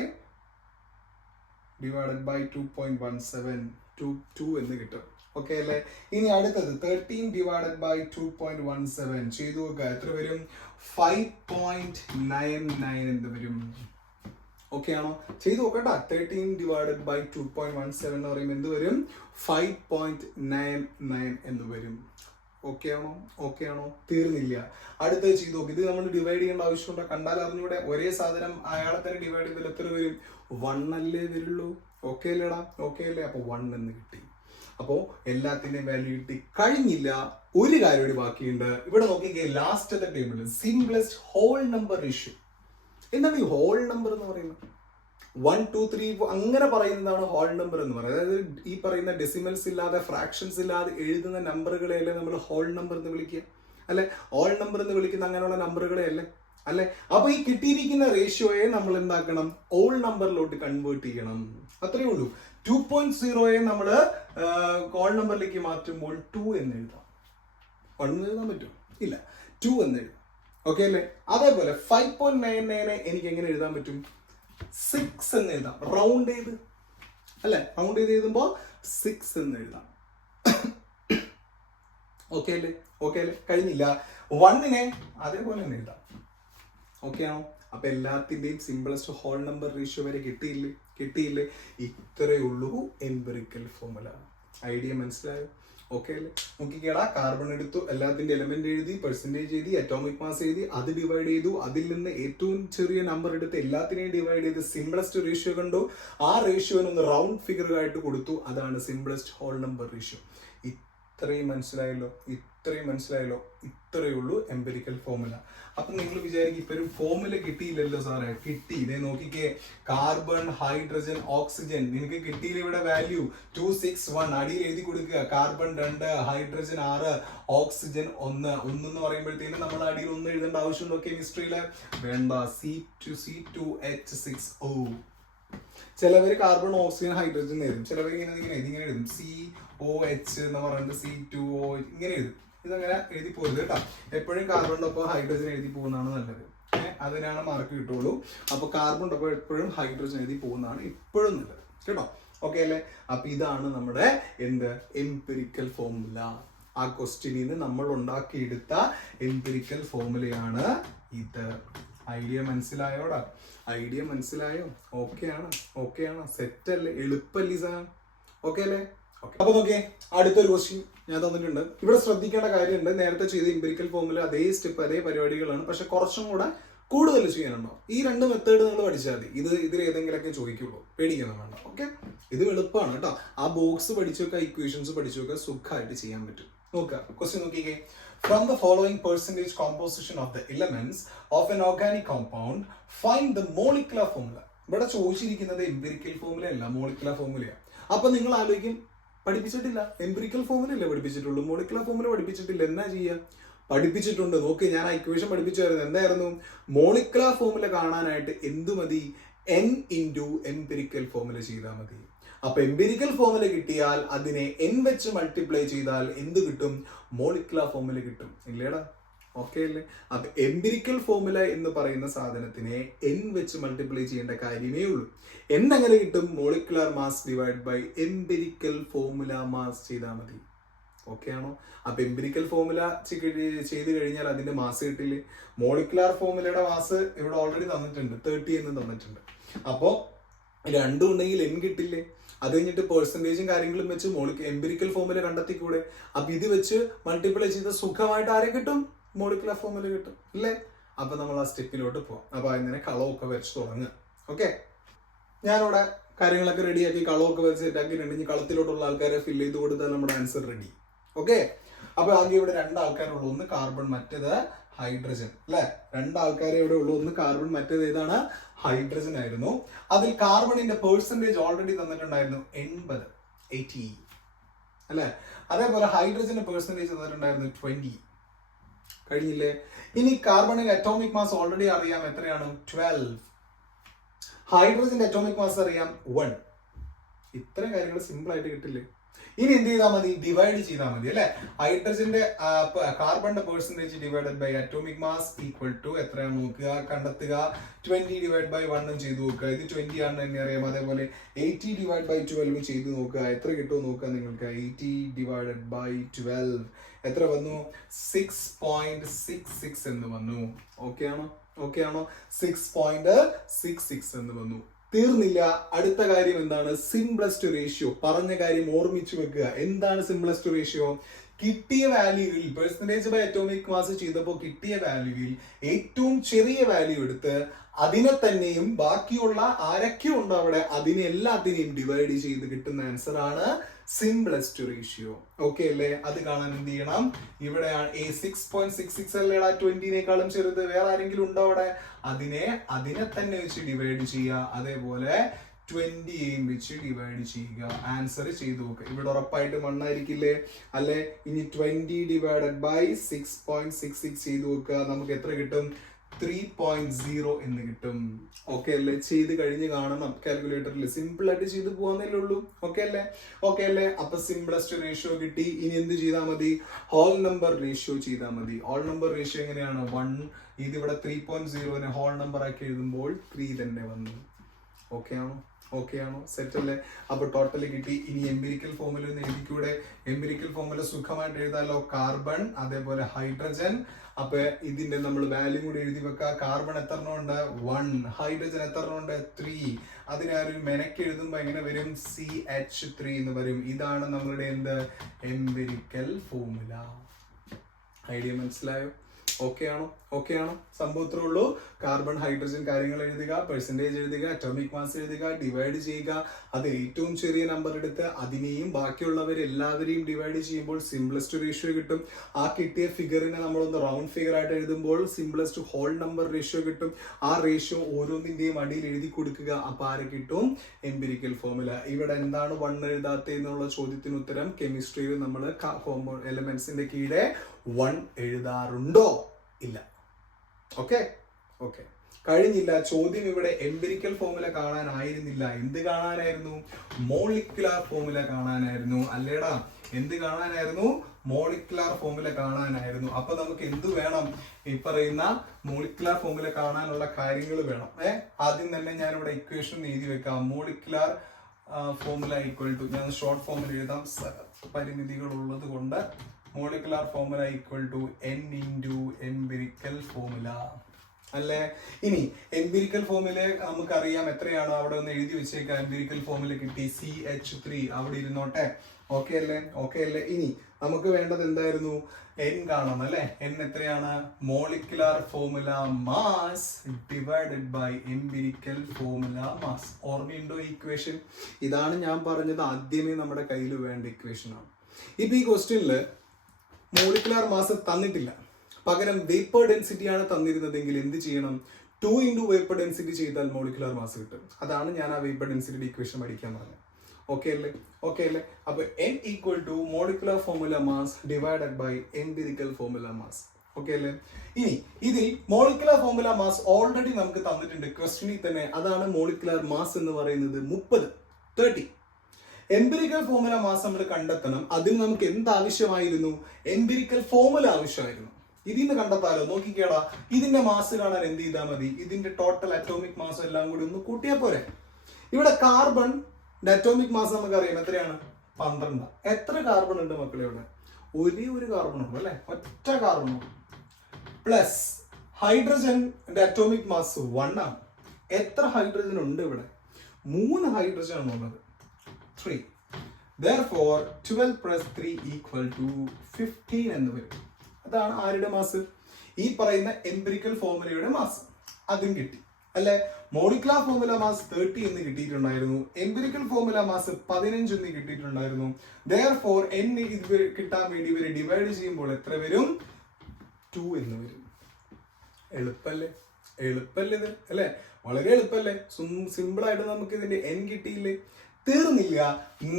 2.17 2 എന്ന് കിട്ടും. ഓക്കെ അല്ലേ? ഇനി അടുത്തത് 13 ഡിവൈഡഡ് ബൈ 2.17 ചെയ്തു നോക്കുക. എത്ര വരും? 5.99 എന്ന് വരും. ഓക്കെ ആണോ? ചെയ്തു നോക്കട്ടാ. 13 ഡിവൈഡഡ് ബൈ 2.17 എന്ന് പറയുമ്പോൾ എന്ത് വരും? 5.99 എന്ന് വരും. ഓക്കെ ആണോ? തീർന്നില്ല. അടുത്തത് ചെയ്തു നോക്ക്. ഇത് നമ്മൾ ഡിവൈഡ് ചെയ്യേണ്ട ആവശ്യമുണ്ടോ? കണ്ടാൽ അറിഞ്ഞൂടെ? ഒരേ സാധനം അയാളെ തന്നെ ഡിവൈഡ് ചെയ്താൽ എത്ര വരും? 1 അല്ലേ വരുള്ളൂ. ഓക്കെ അല്ലേ? അപ്പൊ 1 എന്ന് കിട്ടി. അപ്പോ എല്ലാത്തിന്റെയും വാല്യൂ കിട്ടി. കഴിഞ്ഞില്ല, ഒരു കാര്യം കൂടി ബാക്കിയുണ്ട്. ഇവിടെ നോക്കിക്കേ, ലാസ്റ്റത്തെ table simplest whole number ratio. എന്താണ് ഈ ഹോൾ നമ്പർ എന്ന് പറയുന്നത്? 1 2 3 അങ്ങനെ പറയുന്നതാണ് ഹോൾ നമ്പർ എന്ന് പറയുന്നത്. അതായത് ഈ പറയുന്ന ഡെസിമൽസ് ഇല്ലാതെ, ഫ്രാക്ഷൻസ് ഇല്ലാതെ എഴുതുന്ന നമ്പറുകളെയല്ലേ നമ്മൾ ഹോൾ നമ്പർ എന്ന് വിളിക്കുക, അല്ലെ? ഹോൾ നമ്പർ എന്ന് വിളിക്കുന്ന അങ്ങനെയുള്ള നമ്പറുകളെ അല്ലെ? അപ്പൊ ഈ കിട്ടിയിരിക്കുന്ന റേഷ്യോയെ നമ്മൾ എന്താക്കണം? ഹോൾ നമ്പറിലോട്ട് കൺവേർട്ട് ചെയ്യണം. അത്രയേ ഉള്ളൂ. 2.0 നമ്മൾ ഹോൾ നമ്പറിലേക്ക് മാറ്റുമ്പോൾ 2 എന്ന് എഴുതാം. 1 എന്ന് എഴുതാൻ പറ്റുമോ? ഇല്ല, 2 എന്ന് എഴുതാം. ഓക്കെ അല്ലേ? അതേപോലെ 5.99 എനിക്ക് എങ്ങനെ എഴുതാൻ പറ്റും? 6 എന്ന് എഴുതാം. റൗണ്ട് ചെയ്ത് എഴുതുമ്പോ 6 എന്ന് എഴുതാം. ഓക്കെ അല്ലേ? കഴിഞ്ഞില്ല. 1നെ അതേപോലെ തന്നെ എഴുതാം. ഓക്കെ ആണോ? അപ്പൊ എല്ലാത്തിന്റെയും സിംപ്ലസ്റ്റ് ഹോൾ നമ്പർ റേഷ്യോ വരെ കിട്ടിയില്ലേ? ഇത്രയേ ഉള്ളൂ എംപിറിക്കൽ ഫോർമുല. ഐഡിയ മനസ്സിലായോ? ഓക്കെ അല്ലേ? നോക്കിക്കേടാ, കാർബൺ എടുത്തു, എല്ലാത്തിന്റെ എലിമെന്റ് എഴുതി, പെർസെന്റേജ് എഴുതി, അറ്റോമിക് മാസ് എഴുതി, അത് ഡിവൈഡ് ചെയ്തു, അതിൽ നിന്ന് ഏറ്റവും ചെറിയ നമ്പർ എടുത്ത് എല്ലാത്തിനെയും ഡിവൈഡ് ചെയ്ത് സിംപ്ലസ്റ്റ് റേഷ്യോ കണ്ടു. ആ റേഷ്യോനൊന്ന് റൗണ്ട് ഫിഗർ ആയിട്ട് കൊടുത്തു. അതാണ് സിംപ്ലസ്റ്റ് ഹോൾ നമ്പർ റേഷ്യോ. ഇത്രയും മനസ്സിലായല്ലോ? ഇത്രയേ ഉള്ളൂ എംപിരിക്കൽ ഫോർമുല. അപ്പൊ നിങ്ങൾ വിചാരിക്കും ഇപ്പൊ ഒരു ഫോർമുല കിട്ടിയില്ലല്ലോ സാറേ. കിട്ടി. ഇതേ നോക്കിക്കേ, കാർബൺ, ഹൈഡ്രജൻ, ഓക്സിജൻ. നിനക്ക് കിട്ടിയില്ല ഇവിടെ വാല്യൂ 261. അടിയിൽ എഴുതി കൊടുക്കുക. കാർബൺ 2, ഹൈഡ്രജൻ 6, ഓക്സിജൻ 1 എന്ന് പറയുമ്പോഴത്തേനും നമ്മൾ അടിയിൽ 1 എഴുതേണ്ട ആവശ്യമുണ്ടോ കെമിസ്ട്രിയില്? വേണ്ട. C2H6O. ചിലവര് കാർബൺ, ഓക്സിജൻ, ഹൈഡ്രജൻ എഴുതും. ചിലവർ ഇങ്ങനെ എഴുതും. COH എന്ന് പറയുന്നത് C2O ഇങ്ങനെ എഴുതും. ഇതങ്ങനെ എഴുതി പോരുത് കേട്ടോ. എപ്പോഴും കാർബണിന്റെ ഒപ്പം ഹൈഡ്രജൻ എഴുതി പോകുന്നതാണ് നല്ലത്. അതിനാണ് മാർക്ക് കിട്ടുള്ളൂ. അപ്പൊ കാർബണിന്റെ ഒപ്പം എപ്പോഴും ഹൈഡ്രജൻ എഴുതി പോകുന്നതാണ് എപ്പോഴും നല്ലത് കേട്ടോ. ഓക്കെ അല്ലേ? അപ്പൊ ഇതാണ് നമ്മുടെ എംപിരിക്കൽ ഫോർമുല. ആ ക്വസ്റ്റ്യനിൽ നിന്ന് നമ്മൾ ഉണ്ടാക്കിയെടുത്ത എംപിരിക്കൽ ഫോർമുലയാണ് ഇത്. ഐഡിയ മനസ്സിലായോടാ? ഓക്കെ ആണ്? സെറ്റ് അല്ലേ? എളുപ്പല്ലേ സാർ? ഓക്കെ അല്ലേ? അപ്പൊ നോക്കിയേ, അടുത്തൊരു ക്വസ്റ്റ്യൻ ഞാൻ തന്നിട്ടുണ്ട്. ഇവിടെ ശ്രദ്ധിക്കേണ്ട കാര്യമുണ്ട്, നേരത്തെ ചെയ്ത എംപിരിക്കൽ ഫോമിൽ അതേ സ്റ്റെപ്പ് അതേ പരിപാടികളാണ്, പക്ഷെ കുറച്ചും കൂടെ കൂടുതൽ ചെയ്യാനുണ്ടോ. ഈ 2 മെത്തേഡ് നിങ്ങൾ പഠിച്ചാൽ മതി. ഇതിൽ ഏതെങ്കിലുമൊക്കെ ചോദിക്കുള്ളൂ, പേടിക്കൊന്നും വേണ്ട. ഓക്കെ, ഇത് എളുപ്പമാണ് കേട്ടോ. ആ ബോക്സ് പഠിച്ചു വെക്കുക, ഇക്വേഷൻസ് പഠിച്ചു വെക്കുക, സുഖമായിട്ട് ചെയ്യാൻ പറ്റും. നോക്കുക, ക്വസ്റ്റ്യൻ നോക്കിക്കേ. From the following percentage composition of the elements of an organic compound, find the molecular formula. ഇവിടെ ചോദിച്ചിരിക്കുന്നത് എംപിരിക്കൽ ഫോമുല അല്ല, മോളിക്കുലർ ഫോമുലയാണ്. അപ്പൊ നിങ്ങൾ ആലോചിക്കും, പഠിപ്പിച്ചിട്ടില്ല, എംപിരിക്കൽ ഫോമുല അല്ലേ പഠിപ്പിച്ചിട്ടുള്ളൂ, മോളിക്കുലർ ഫോമുല പഠിപ്പിച്ചിട്ടില്ല, എന്നാ ചെയ്യുക? പഠിപ്പിച്ചിട്ടുണ്ട്. നോക്ക്, ഞാൻ ആ ഇക്വേഷൻ പഠിപ്പിച്ചായിരുന്നു. എന്തായിരുന്നു? മോളിക്കുലർ ഫോമുല കാണാനായിട്ട് എന്ത് മതി? n ഇൻറ്റു എംപിരിക്കൽ ഫോമുല ചെയ്താൽ മതി. അപ്പൊ എംപിരിക്കൽ ഫോമുല കിട്ടിയാൽ അതിനെ n വെച്ച് മൾട്ടിപ്ലൈ ചെയ്താൽ എന്ത് കിട്ടും? മോളിക്കുലർ ഫോമുല കിട്ടും. ഇല്ലേടാ? ഓക്കെ അല്ലേ? അപ്പൊ എംപിരിക്കൽ ഫോമുല എന്ന് പറയുന്ന സാധനത്തിനെ n വെച്ച് മൾട്ടിപ്ലൈ ചെയ്യേണ്ട കാര്യമേ ഉള്ളൂ. n എങ്ങനെ കിട്ടും? Molecular mass divide by empirical formula mass ചെയ്താൽ മതി. ഓക്കെ ആണോ? അപ്പൊ എംപിരിക്കൽ ഫോമുല ചെയ്ത് കഴിഞ്ഞാൽ അതിന്റെ മാസ് കിട്ടില്ലേ? മോളിക്കുലർ ഫോമുലയുടെ മാസ് ഇവിടെ ഓൾറെഡി തന്നിട്ടുണ്ട്, 30 എന്ന് തന്നിട്ടുണ്ട്. അപ്പോ രണ്ടും ഉണ്ടെങ്കിൽ n കിട്ടില്ലേ? അത് കഴിഞ്ഞിട്ട് പെർസെന്റേജും കാര്യങ്ങളും വെച്ച് എംപിരിക്കൽ ഫോമുല കണ്ടെത്തിക്കൂടെ? അപ്പൊ ഇത് വെച്ച് മൾട്ടിപ്ലൈ ചെയ്ത് സുഖമായിട്ട് ആരെ കിട്ടും? മോളിക്കുലർ ഫോമുല കിട്ടും, അല്ലേ? അപ്പൊ നമ്മൾ ആ സ്റ്റെപ്പിലോട്ട് പോവാം. അപ്പൊ അങ്ങനെ കളമൊക്കെ വരച്ച് തുടങ്ങുക. ഓക്കെ, ഞാനിവിടെ കാര്യങ്ങളൊക്കെ റെഡിയാക്കി കളമൊക്കെ വരച്ച് സെറ്റാക്കിയിട്ടുണ്ട്. ഇനി കളത്തിലോട്ടുള്ള ആൾക്കാരെ ഫില്ല് ചെയ്ത് കൊടുത്താൽ നമ്മുടെ ആൻസർ റെഡി. ഓക്കെ, അപ്പൊ ആദ്യം ഇവിടെ 2 ആൾക്കാരുള്ളൂ, ഒന്ന് കാർബൺ, മറ്റേത് ഹൈഡ്രജൻ, അല്ലെ? 2 ആൾക്കാരെ ഇവിടെ ഉള്ളൂ, ഒന്ന് കാർബൺ, മറ്റേത് ഏതാണ്? ഹൈഡ്രജൻ ആയിരുന്നു. അതിൽ കാർബണിന്റെ പെർസെന്റേജ് ഓൾറെഡി തന്നിട്ടുണ്ടായിരുന്നു 80, അല്ലെ? അതേപോലെ ഹൈഡ്രജന്റെ പെർസെന്റേജ് തന്നിട്ടുണ്ടായിരുന്നു 20. കഴിഞ്ഞില്ലേ? ഇനി കാർബണിന്റെ അറ്റോമിക് മാസ് ഓൾറെഡി അറിയാം, എത്രയാണ്? 12. ഹൈഡ്രജന്റെ അറ്റോമിക് മാസ് അറിയാം, 1. ഇത്രയും കാര്യങ്ങൾ സിമ്പിൾ ആയിട്ട് കിട്ടില്ലേ? ഇനി എന്ത് ചെയ്താൽ മതി? ഡിവൈഡ് ചെയ്താൽ മതി, അല്ലെ? ഹൈഡ്രജന്റെ കാർബണിന്റെ percentage divided by atomic mass equal to എത്രയാണ് നോക്കുക, കണ്ടെത്തുക. 20 ഡിവൈഡ് ബൈ 1 ചെയ്ത് നോക്കുക, ഇത് 20 ആണെന്ന് തന്നെ അറിയാം. അതേപോലെ 80 ഡിവൈഡ് ബൈ 12 ചെയ്ത് നോക്കുക, എത്ര കിട്ടുമോ നോക്കുക നിങ്ങൾക്ക്. 80 ഡിവൈഡഡ് ബൈ 12 എത്ര വന്നു? 6.66 എന്ന് വന്നു. ഓക്കെ ആണോ? 6.66 എന്ന് വന്നു. തീർന്നില്ല. അടുത്ത കാര്യം എന്താണ്? Simplest ratio. പറഞ്ഞ കാര്യം ഓർമ്മിച്ചു വെക്കുക. എന്താണ് സിംപ്ലസ്റ്റ് റേഷ്യോ? കിട്ടിയ വാല്യൂവിൽ പെർസെന്റേജ് ബൈ അറ്റോമിക് മാസ് ചെയ്തപ്പോൾ കിട്ടിയ വാല്യൂവിൽ ഏറ്റവും ചെറിയ വാല്യൂ എടുത്ത് അതിനെ തന്നെയും ബാക്കിയുള്ള ആരൊക്കെ ഉണ്ടോ അവിടെ അതിനെ എല്ലാത്തിനെയും ഡിവൈഡ് ചെയ്ത് കിട്ടുന്ന ആൻസർ ആണ് സിംപ്ലസ്റ്റ് റേഷ്യോ. ഓക്കെ അല്ലേ? അത് കാണാൻ എന്ത് ചെയ്യണം? ഇവിടെ 6.66 അല്ലേടാ 20നേക്കാളും ചെറുത്. വേറെ ആരെങ്കിലും ഉണ്ടോ അവിടെ? അതിനെ തന്നെ വെച്ച് ഡിവൈഡ് ചെയ്യുക. അതേപോലെ 20യും വെച്ച് ഡിവൈഡ് ചെയ്യുക. ആൻസർ ചെയ്ത് നോക്കുക. ഇവിടെ ഉറപ്പായിട്ട് 1 ആയിരിക്കില്ലേ? അല്ലെ? ഇനി 20 ഡിവൈഡഡ് ബൈ 6.66 ചെയ്ത് നോക്കുക. നമുക്ക് എത്ര കിട്ടും? 3.0 എന്ന് കിട്ടും. ഓക്കെ അല്ലേ? ചെയ്ത് കഴിഞ്ഞ് കാണണം കാൽക്കുലേറ്ററിൽ. സിമ്പിൾ ആയിട്ട് ചെയ്ത് പോകാന്നല്ലേ ഉള്ളൂ. ഓക്കെ അല്ലേ? അപ്പൊ സിംപ്ലസ്റ്റ് റേഷ്യോ കിട്ടി. ഇനി എന്ത് ചെയ്താൽ മതി? ഹോൾ നമ്പർ റേഷ്യോ ചെയ്താൽ മതി. ഹോൾ നമ്പർ റേഷ്യോ എങ്ങനെയാണ്? 1. ഇതിവിടെ 3.0നെ ഹോൾ നമ്പർ ആക്കി എഴുതുമ്പോൾ 3 തന്നെ വന്നു. ഓക്കെ ആണോ? സെറ്റ് അല്ലേ? അപ്പൊ ടോട്ടൽ കിട്ടി. ഇനി എംപിരിക്കൽ ഫോമുല ഒന്ന് എഴുതിക്കൂടെ? എംപിരിക്കൽ ഫോമുല സുഖമായിട്ട് എഴുതാലോ. കാർബൺ, അതേപോലെ ഹൈഡ്രജൻ. അപ്പൊ ഇതിന്റെ നമ്മൾ വാല്യൂ കൂടി എഴുതി വെക്കുക. കാർബൺ എത്ര ഉണ്ട്? 1. ഹൈഡ്രജൻ എത്ര ഉണ്ട്? 3. അതിനൊരു മെനക്ക് എഴുതുമ്പോ എങ്ങനെ വരും? CH3 എന്ന് വരും. ഇതാണ് നമ്മളുടെ എന്ത്? Empirical formula. ഐഡിയ മനസ്സിലായോ? ഓക്കെ ആണോ? സംഭവത്രേ ഉള്ളൂ. കാർബൺ, ഹൈഡ്രജൻ കാര്യങ്ങൾ എഴുതുക, പെർസെന്റേജ് എഴുതുക, അറ്റോമിക് മാസ് എഴുതുക, ഡിവൈഡ് ചെയ്യുക. അത് ഏറ്റവും ചെറിയ നമ്പർ എടുത്ത് അതിനെയും ബാക്കിയുള്ളവരെല്ലാവരെയും ഡിവൈഡ് ചെയ്യുമ്പോൾ സിംപ്ലസ്റ്റ് റേഷ്യോ കിട്ടും. ആ കിട്ടിയ ഫിഗറിനെ നമ്മളൊന്ന് റൗണ്ട് ഫിഗർ ആയിട്ട് എഴുതുമ്പോൾ സിംപ്ലസ്റ്റ് ഹോൾ നമ്പർ റേഷ്യോ കിട്ടും. ആ റേഷ്യോ ഓരോന്നിന്റെയും അടിയിൽ എഴുതി കൊടുക്കുക. അപ്പൊ ആരെ കിട്ടും? Empirical formula. ഇവിടെ എന്താണ് 1 എഴുതാത്ത എന്നുള്ള ചോദ്യത്തിന് ഉത്തരം കെമിസ്ട്രിയിൽ നമ്മൾ കോമ്പൗണ്ട് എലമെന്റ്സിന്റെ കീഴെ 1 എഴുതാറുണ്ടോ? ഇല്ല. ഓക്കെ കഴിഞ്ഞില്ല. ചോദ്യം ഇവിടെ എംപിരിക്കൽ ഫോമുല കാണാനായിരുന്നില്ല. എന്ത് കാണാനായിരുന്നു? Molecular formula കാണാനായിരുന്നു. അല്ലേടാ? എന്ത് കാണാനായിരുന്നു? Molecular formula കാണാനായിരുന്നു. അപ്പൊ നമുക്ക് എന്ത് വേണം? ഈ പറയുന്ന മോളിക്കുലർ ഫോമുല കാണാനുള്ള കാര്യങ്ങൾ വേണം. ആദ്യം തന്നെ ഞാനിവിടെ ഇക്വേഷൻ എഴുതി വെക്കാം. മോളിക്കുലർ ഫോമുല ഈക്വൽ ടു, ഞാൻ ഷോർട്ട് ഫോമിൽ എഴുതാം പരിമിതികൾ ഉള്ളത് കൊണ്ട്. Molecular formula equal to n into empirical formula. അല്ലേ? ഇനി എംപിരിക്കൽ ഫോമില് നമുക്കറിയാം എത്രയാണ്, അവിടെ ഒന്ന് എഴുതി വെച്ചേക്കാം. എംപിരിക്കൽ ഫോമില് കിട്ടി CH3, അവിടെ ഇരുന്നോട്ടെ. ഓക്കെ അല്ലേ? ഓക്കെ അല്ലേ? ഇനി നമുക്ക് വേണ്ടത് എന്തായിരുന്നു? N കാണണം അല്ലെ? N എത്രയാണ്? Molecular formula mass divided by empirical formula mass. ഓർമ്മയുണ്ടോ ഇക്വേഷൻ? ഇതാണ് ഞാൻ പറഞ്ഞത് ആദ്യമേ നമ്മുടെ കയ്യിൽ വേണ്ട ഇക്വേഷൻ ആണ്. ഇപ്പൊ ഈ ക്വസ്റ്റ്യനില് മോളിക്കുലാർ മാസ് തന്നിട്ടില്ല, പകരം വേപ്പർ ഡെൻസിറ്റി ആണ് തന്നിരുന്നതെങ്കിൽ എന്ത് ചെയ്യണം? 2 into വേപ്പർ ഡെൻസിറ്റി ചെയ്താൽ മോളിക്കുലാർ മാസ് കിട്ടും. അതാണ് ഞാൻ ആ വേപ്പർ ഡെൻസിറ്റിയുടെ ഇക്വേഷൻ പഠിക്കാൻ പറഞ്ഞത്. ഓക്കെ അല്ലേ? ഓക്കെ അല്ലേ? അപ്പൊ N equal to molecular formula mass divided by empirical formula mass. Okay അല്ലേ? ഇനി ഇതിൽ മോളിക്കുലാർ ഫോർമുല മാസ് ഓൾറെഡി നമുക്ക് തന്നിട്ടുണ്ട് ക്വസ്റ്റ്യനിൽ തന്നെ. അതാണ് മോളിക്കുലാർ മാസ് എന്ന് പറയുന്നത് 30. എംപിരിക്കൽ ഫോർമുല മാസ് നമ്മൾ കണ്ടെത്തണം. അതിന് നമുക്ക് എന്ത് ആവശ്യമായിരുന്നു? എംപിരിക്കൽ ഫോർമുല ആവശ്യമായിരുന്നു. ഇതിൽ നിന്ന് കണ്ടെത്താലോ? നോക്കിക്കേടാ, ഇതിന്റെ മാസ് കാണാൻ എന്ത് ചെയ്താൽ മതി? ഇതിന്റെ ടോട്ടൽ അറ്റോമിക് മാസ് എല്ലാം കൂടി ഒന്ന് കൂട്ടിയാൽ പോരെ. ഇവിടെ കാർബൺ അറ്റോമിക് മാസ് നമുക്കറിയാം എത്രയാണ്? 12. എത്ര കാർബൺ ഉണ്ട് മക്കളെ ഇവിടെ? ഒരേ ഒരു കാർബൺ ഉണ്ട് അല്ലെ? ഒറ്റ കാർബൺ. പ്ലസ് ഹൈഡ്രജന്റെ അറ്റോമിക് മാസ് 1 ആണ്. എത്ര ഹൈഡ്രജൻ ഉണ്ട് ഇവിടെ? 3 ഹൈഡ്രജൻ ആണുള്ളത്. 3. Therefore 12 plus 3 equal to 15 എന്ന് വരും. അതാണ് ആരുടെ മാസ്? ഈ പറയുന്ന എംപിരിക്കൽ ഫോർമുലയുടെ മാസ്. അതും കിട്ടി അല്ലെ? മോളിക്കുലാർ ഫോർമുല മാസ് 30 എന്ന് കിട്ടിയിട്ടുണ്ടായിരുന്നു. എംപിരിക്കൽ ഫോർമുല മാസ് 15 എന്ന് കിട്ടിയിട്ടുണ്ടായിരുന്നു. Therefore n ഇത് കിട്ടാൻ വേണ്ടി ഇവരെ ഡിവൈഡ് ചെയ്യുമ്പോൾ എത്ര വരും? 2 എന്ന് വരും. എളുപ്പല്ലേ? എളുപ്പല്ലേ ഇത് അല്ലെ? വളരെ എളുപ്പല്ലേ? സിമ്പിൾ ആയിട്ട് നമുക്ക് ഇതിന്റെ n കിട്ടിയില്ലേ? തീർന്നില്ല.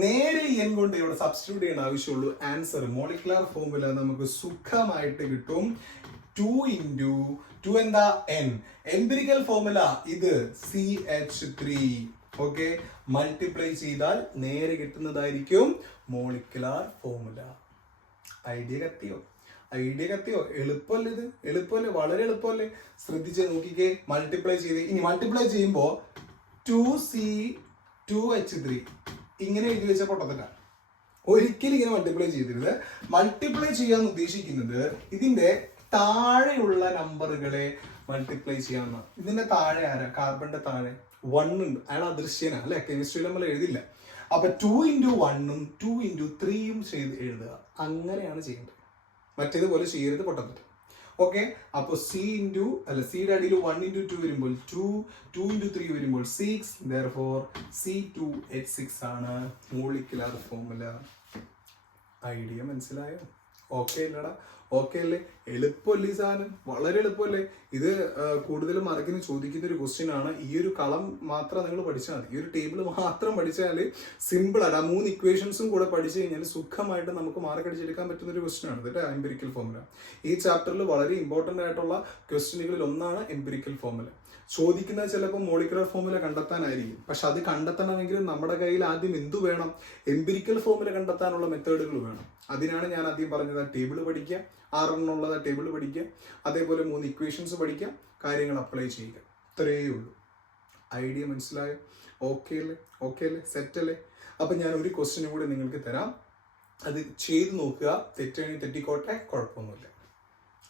നേരെ n കൊണ്ട് ഇവിടെ സബ്സ്റ്റിറ്റ്യൂട്ട് ചെയ്യേണ്ട ആവശ്യമുള്ളൂ. ആൻസർ മോളിക്കുലാർ ഫോർമുല നമുക്ക് സുഖമായിട്ട് കിട്ടും. 2 into 2 എന്താ? N. എംപിരിക്കൽ ഫോർമുല ഇത് CH3. ഓക്കെ, മൾട്ടിപ്ലൈ ചെയ്താൽ നേരെ കിട്ടുന്നതായിരിക്കും മോളിക്കുലാർ ഫോർമുല. ഐഡിയ കത്തിയോ? ഐഡിയ കത്തിയോ? എളുപ്പമല്ലേ ഇത്? എളുപ്പമല്ലേ? വളരെ എളുപ്പമല്ലേ? ശ്രദ്ധിച്ച് നോക്കിക്കേ. മൾട്ടിപ്ലൈ ചെയ്ത് ഇനി മൾട്ടിപ്ലൈ ചെയ്യുമ്പോ 2C2H3 ഇങ്ങനെ എഴുതി വെച്ച പൊട്ടത്തില്ല. ഒരിക്കലും ഇങ്ങനെ മൾട്ടിപ്ലൈ ചെയ്തിരുന്നത്. മൾട്ടിപ്ലൈ ചെയ്യാൻ ഉദ്ദേശിക്കുന്നത് ഇതിന്റെ താഴെയുള്ള നമ്പറുകളെ മൾട്ടിപ്ലൈ ചെയ്യാവുന്ന. ഇതിന്റെ താഴെ ആരാ? കാർബണിന്റെ താഴെ 1 ഉണ്ട്. അയാൾ അദൃശ്യനാണ് അല്ലെ? കെമിസ്ട്രിയിൽ നമ്മൾ എഴുതില്ല. അപ്പൊ 2 into 1ഉം 2 into 3ഉം ചെയ്ത് എഴുതുക. അങ്ങനെയാണ് ചെയ്യേണ്ടത്. മറ്റേതുപോലെ ചെയ്യരുത്, പൊട്ടത്തില്ല. ഓക്കെ, അപ്പൊ സിയുടെ അടിയിൽ 1 into 2 വരുമ്പോൾ 2 into 3 വരുമ്പോൾ 6. Therefore C2H6 ആണ് മോളിക്കുലാർ ഫോർമുല. ഐഡിയ മനസ്സിലായോ? ഓക്കെ അല്ലടാ? ഓക്കെ അല്ലേ? എളുപ്പമല്ലേ ഈ സാധനം? വളരെ എളുപ്പമല്ലേ? ഇത് കൂടുതലും മാർക്കിന് ചോദിക്കുന്ന ഒരു ക്വസ്റ്റ്യൻ ആണ്. ഈ ഒരു കളം മാത്രം നിങ്ങൾ പഠിച്ചാൽ മതി. ഈ ഒരു ടേബിൾ മാത്രം പഠിച്ചാൽ സിമ്പിൾ ആണ്. 3 ഇക്വേഷൻസും കൂടെ പഠിച്ചു കഴിഞ്ഞാൽ സുഖമായിട്ട് നമുക്ക് മാർക്ക് അടിച്ചെടുക്കാൻ പറ്റുന്ന ഒരു ക്വസ്റ്റ്യൻ ആണ് കേട്ടോ എംപിരിക്കൽ ഫോർമുല. ഈ ചാപ്റ്ററിൽ വളരെ ഇമ്പോർട്ടന്റ് ആയിട്ടുള്ള ക്വസ്റ്റ്യനുകളിൽ ഒന്നാണ് എംപിരിക്കൽ ഫോർമുല. ചോദിക്കുന്നത് ചിലപ്പോൾ മോളിക്കുലർ ഫോർമുല കണ്ടെത്താനായിരിക്കും. പക്ഷെ അത് കണ്ടെത്തണമെങ്കിൽ നമ്മുടെ കയ്യിൽ ആദ്യം എന്തു വേണം? എംപിരിക്കൽ ഫോർമുല കണ്ടെത്താനുള്ള മെത്തേഡുകൾ വേണം. അതിനാണ് ഞാൻ ആദ്യം പറഞ്ഞത്. ടേബിൾ പഠിക്കുക, 6 എണ്ണമുള്ളത് ടേബിൾ പഠിക്കുക, അതേപോലെ 3 ഇക്വേഷൻസ് പഠിക്കുക, കാര്യങ്ങൾ അപ്ലൈ ചെയ്യുക. ഇത്രയേ ഉള്ളൂ. ഐഡിയ മനസ്സിലായോ? ഓക്കെ അല്ലേ? ഓക്കെ അല്ലേ? സെറ്റ് അല്ലേ? അപ്പൊ ഞാൻ ഒരു ക്വസ്റ്റ്യനും കൂടി നിങ്ങൾക്ക് തരാം. അത് ചെയ്ത് നോക്കുക. തെറ്റാണെങ്കിൽ തെറ്റിക്കോട്ടെ, കുഴപ്പമൊന്നുമില്ല.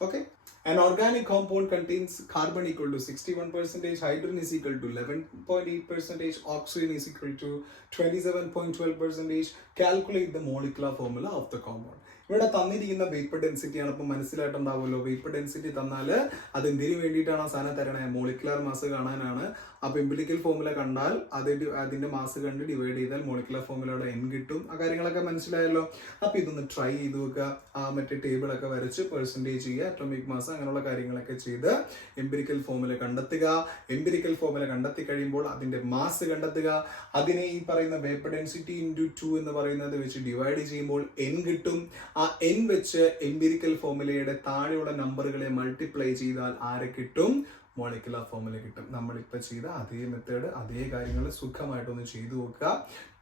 Okay, an organic compound contains carbon equal to 61%, hydrogen is equal to 11.8%, oxygen is equal to 27.12%. Calculate the molecular formula of the compound. ഇവിടെ തന്നിരിക്കുന്ന വേപ്പർ ഡെൻസിറ്റി ആണ്. ഇപ്പൊ മനസ്സിലായിട്ടുണ്ടാവുമല്ലോ. വേപ്പർ ഡെൻസിറ്റി തന്നാൽ അത് എന്തിനു വേണ്ടിയിട്ടാണ് ആ സാധനം തരണേ? മോളിക്കുലർ മാസ് കാണാനാണ്. അപ്പൊ എംപിരിക്കൽ ഫോർമുല കണ്ടാൽ അതിന്റെ മാസ് കണ്ട് ഡിവൈഡ് ചെയ്താൽ മോളിക്കുലർ ഫോർമുലയുടെ n കിട്ടും. ആ കാര്യങ്ങളൊക്കെ മനസ്സിലായല്ലോ. അപ്പൊ ഇതൊന്ന് ട്രൈ ചെയ്ത് നോക്കുക. മറ്റേ ടേബിൾ ഒക്കെ വരച്ച് പെർസെന്റേജ് ചെയ്യുക, അറ്റോമിക് മാസ്, അങ്ങനെയുള്ള കാര്യങ്ങളൊക്കെ ചെയ്ത് എംപിരിക്കൽ ഫോർമുല കണ്ടെത്തുക. എംപിരിക്കൽ ഫോർമുല കണ്ടെത്തി കഴിയുമ്പോൾ അതിന്റെ മാസ് കണ്ടെത്തുക. അതിനെ ഈ പറയുന്ന വേപ്പർ ഡെൻസിറ്റി ഇൻറ്റു 2 എന്ന് പറയുന്നത് വെച്ച് ഡിവൈഡ് ചെയ്യുമ്പോൾ n കിട്ടും. ആ n വെച്ച് എംപിരിക്കൽ ഫോർമുലയുടെ താഴെയുള്ള നമ്പറുകളെ മൾട്ടിപ്ലൈ ചെയ്താൽ ആരെ കിട്ടും? മോളിക്കുലർ ഫോർമുല കിട്ടും. നമ്മളിപ്പോ ചെയ്ത അതേ മെത്തേഡ്, അതേ കാര്യങ്ങൾ സുഖമായിട്ടൊന്ന് ചെയ്തു നോക്കുക.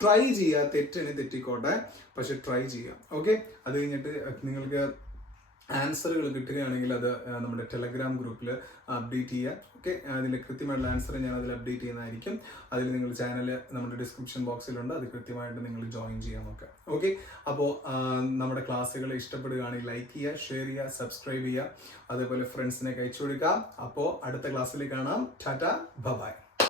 ട്രൈ ചെയ്യുക. തെറ്റിന് തെറ്റിക്കോട്ടെ, പക്ഷെ ട്രൈ ചെയ്യുക. ഓക്കെ, അത് കഴിഞ്ഞിട്ട് നിങ്ങൾക്ക് ആൻസറുകൾ കിട്ടുകയാണെങ്കിൽ അത് നമ്മുടെ ടെലഗ്രാം ഗ്രൂപ്പിൽ അപ്ഡേറ്റ് ചെയ്യുക. ഓക്കെ, അതിൽ കൃത്യമായിട്ടുള്ള ആൻസർ ഞാൻ അതിൽ അപ്ഡേറ്റ് ചെയ്യുന്നതായിരിക്കും. അതിൽ നിങ്ങൾ ചാനൽ നമ്മുടെ ഡിസ്ക്രിപ്ഷൻ ബോക്സിലുണ്ട്, അത് കൃത്യമായിട്ട് നിങ്ങൾ ജോയിൻ ചെയ്യാൻ നോക്കുക. ഓക്കെ, അപ്പോൾ നമ്മുടെ ക്ലാസ്സുകൾ ഇഷ്ടപ്പെടുകയാണെങ്കിൽ ലൈക്ക് ചെയ്യുക, ഷെയർ ചെയ്യുക, സബ്സ്ക്രൈബ് ചെയ്യുക, അതേപോലെ ഫ്രണ്ട്സിനെ അയച്ചു കൊടുക്കുക. അപ്പോൾ അടുത്ത ക്ലാസ്സിൽ കാണാം. ടാറ്റ, ബൈ.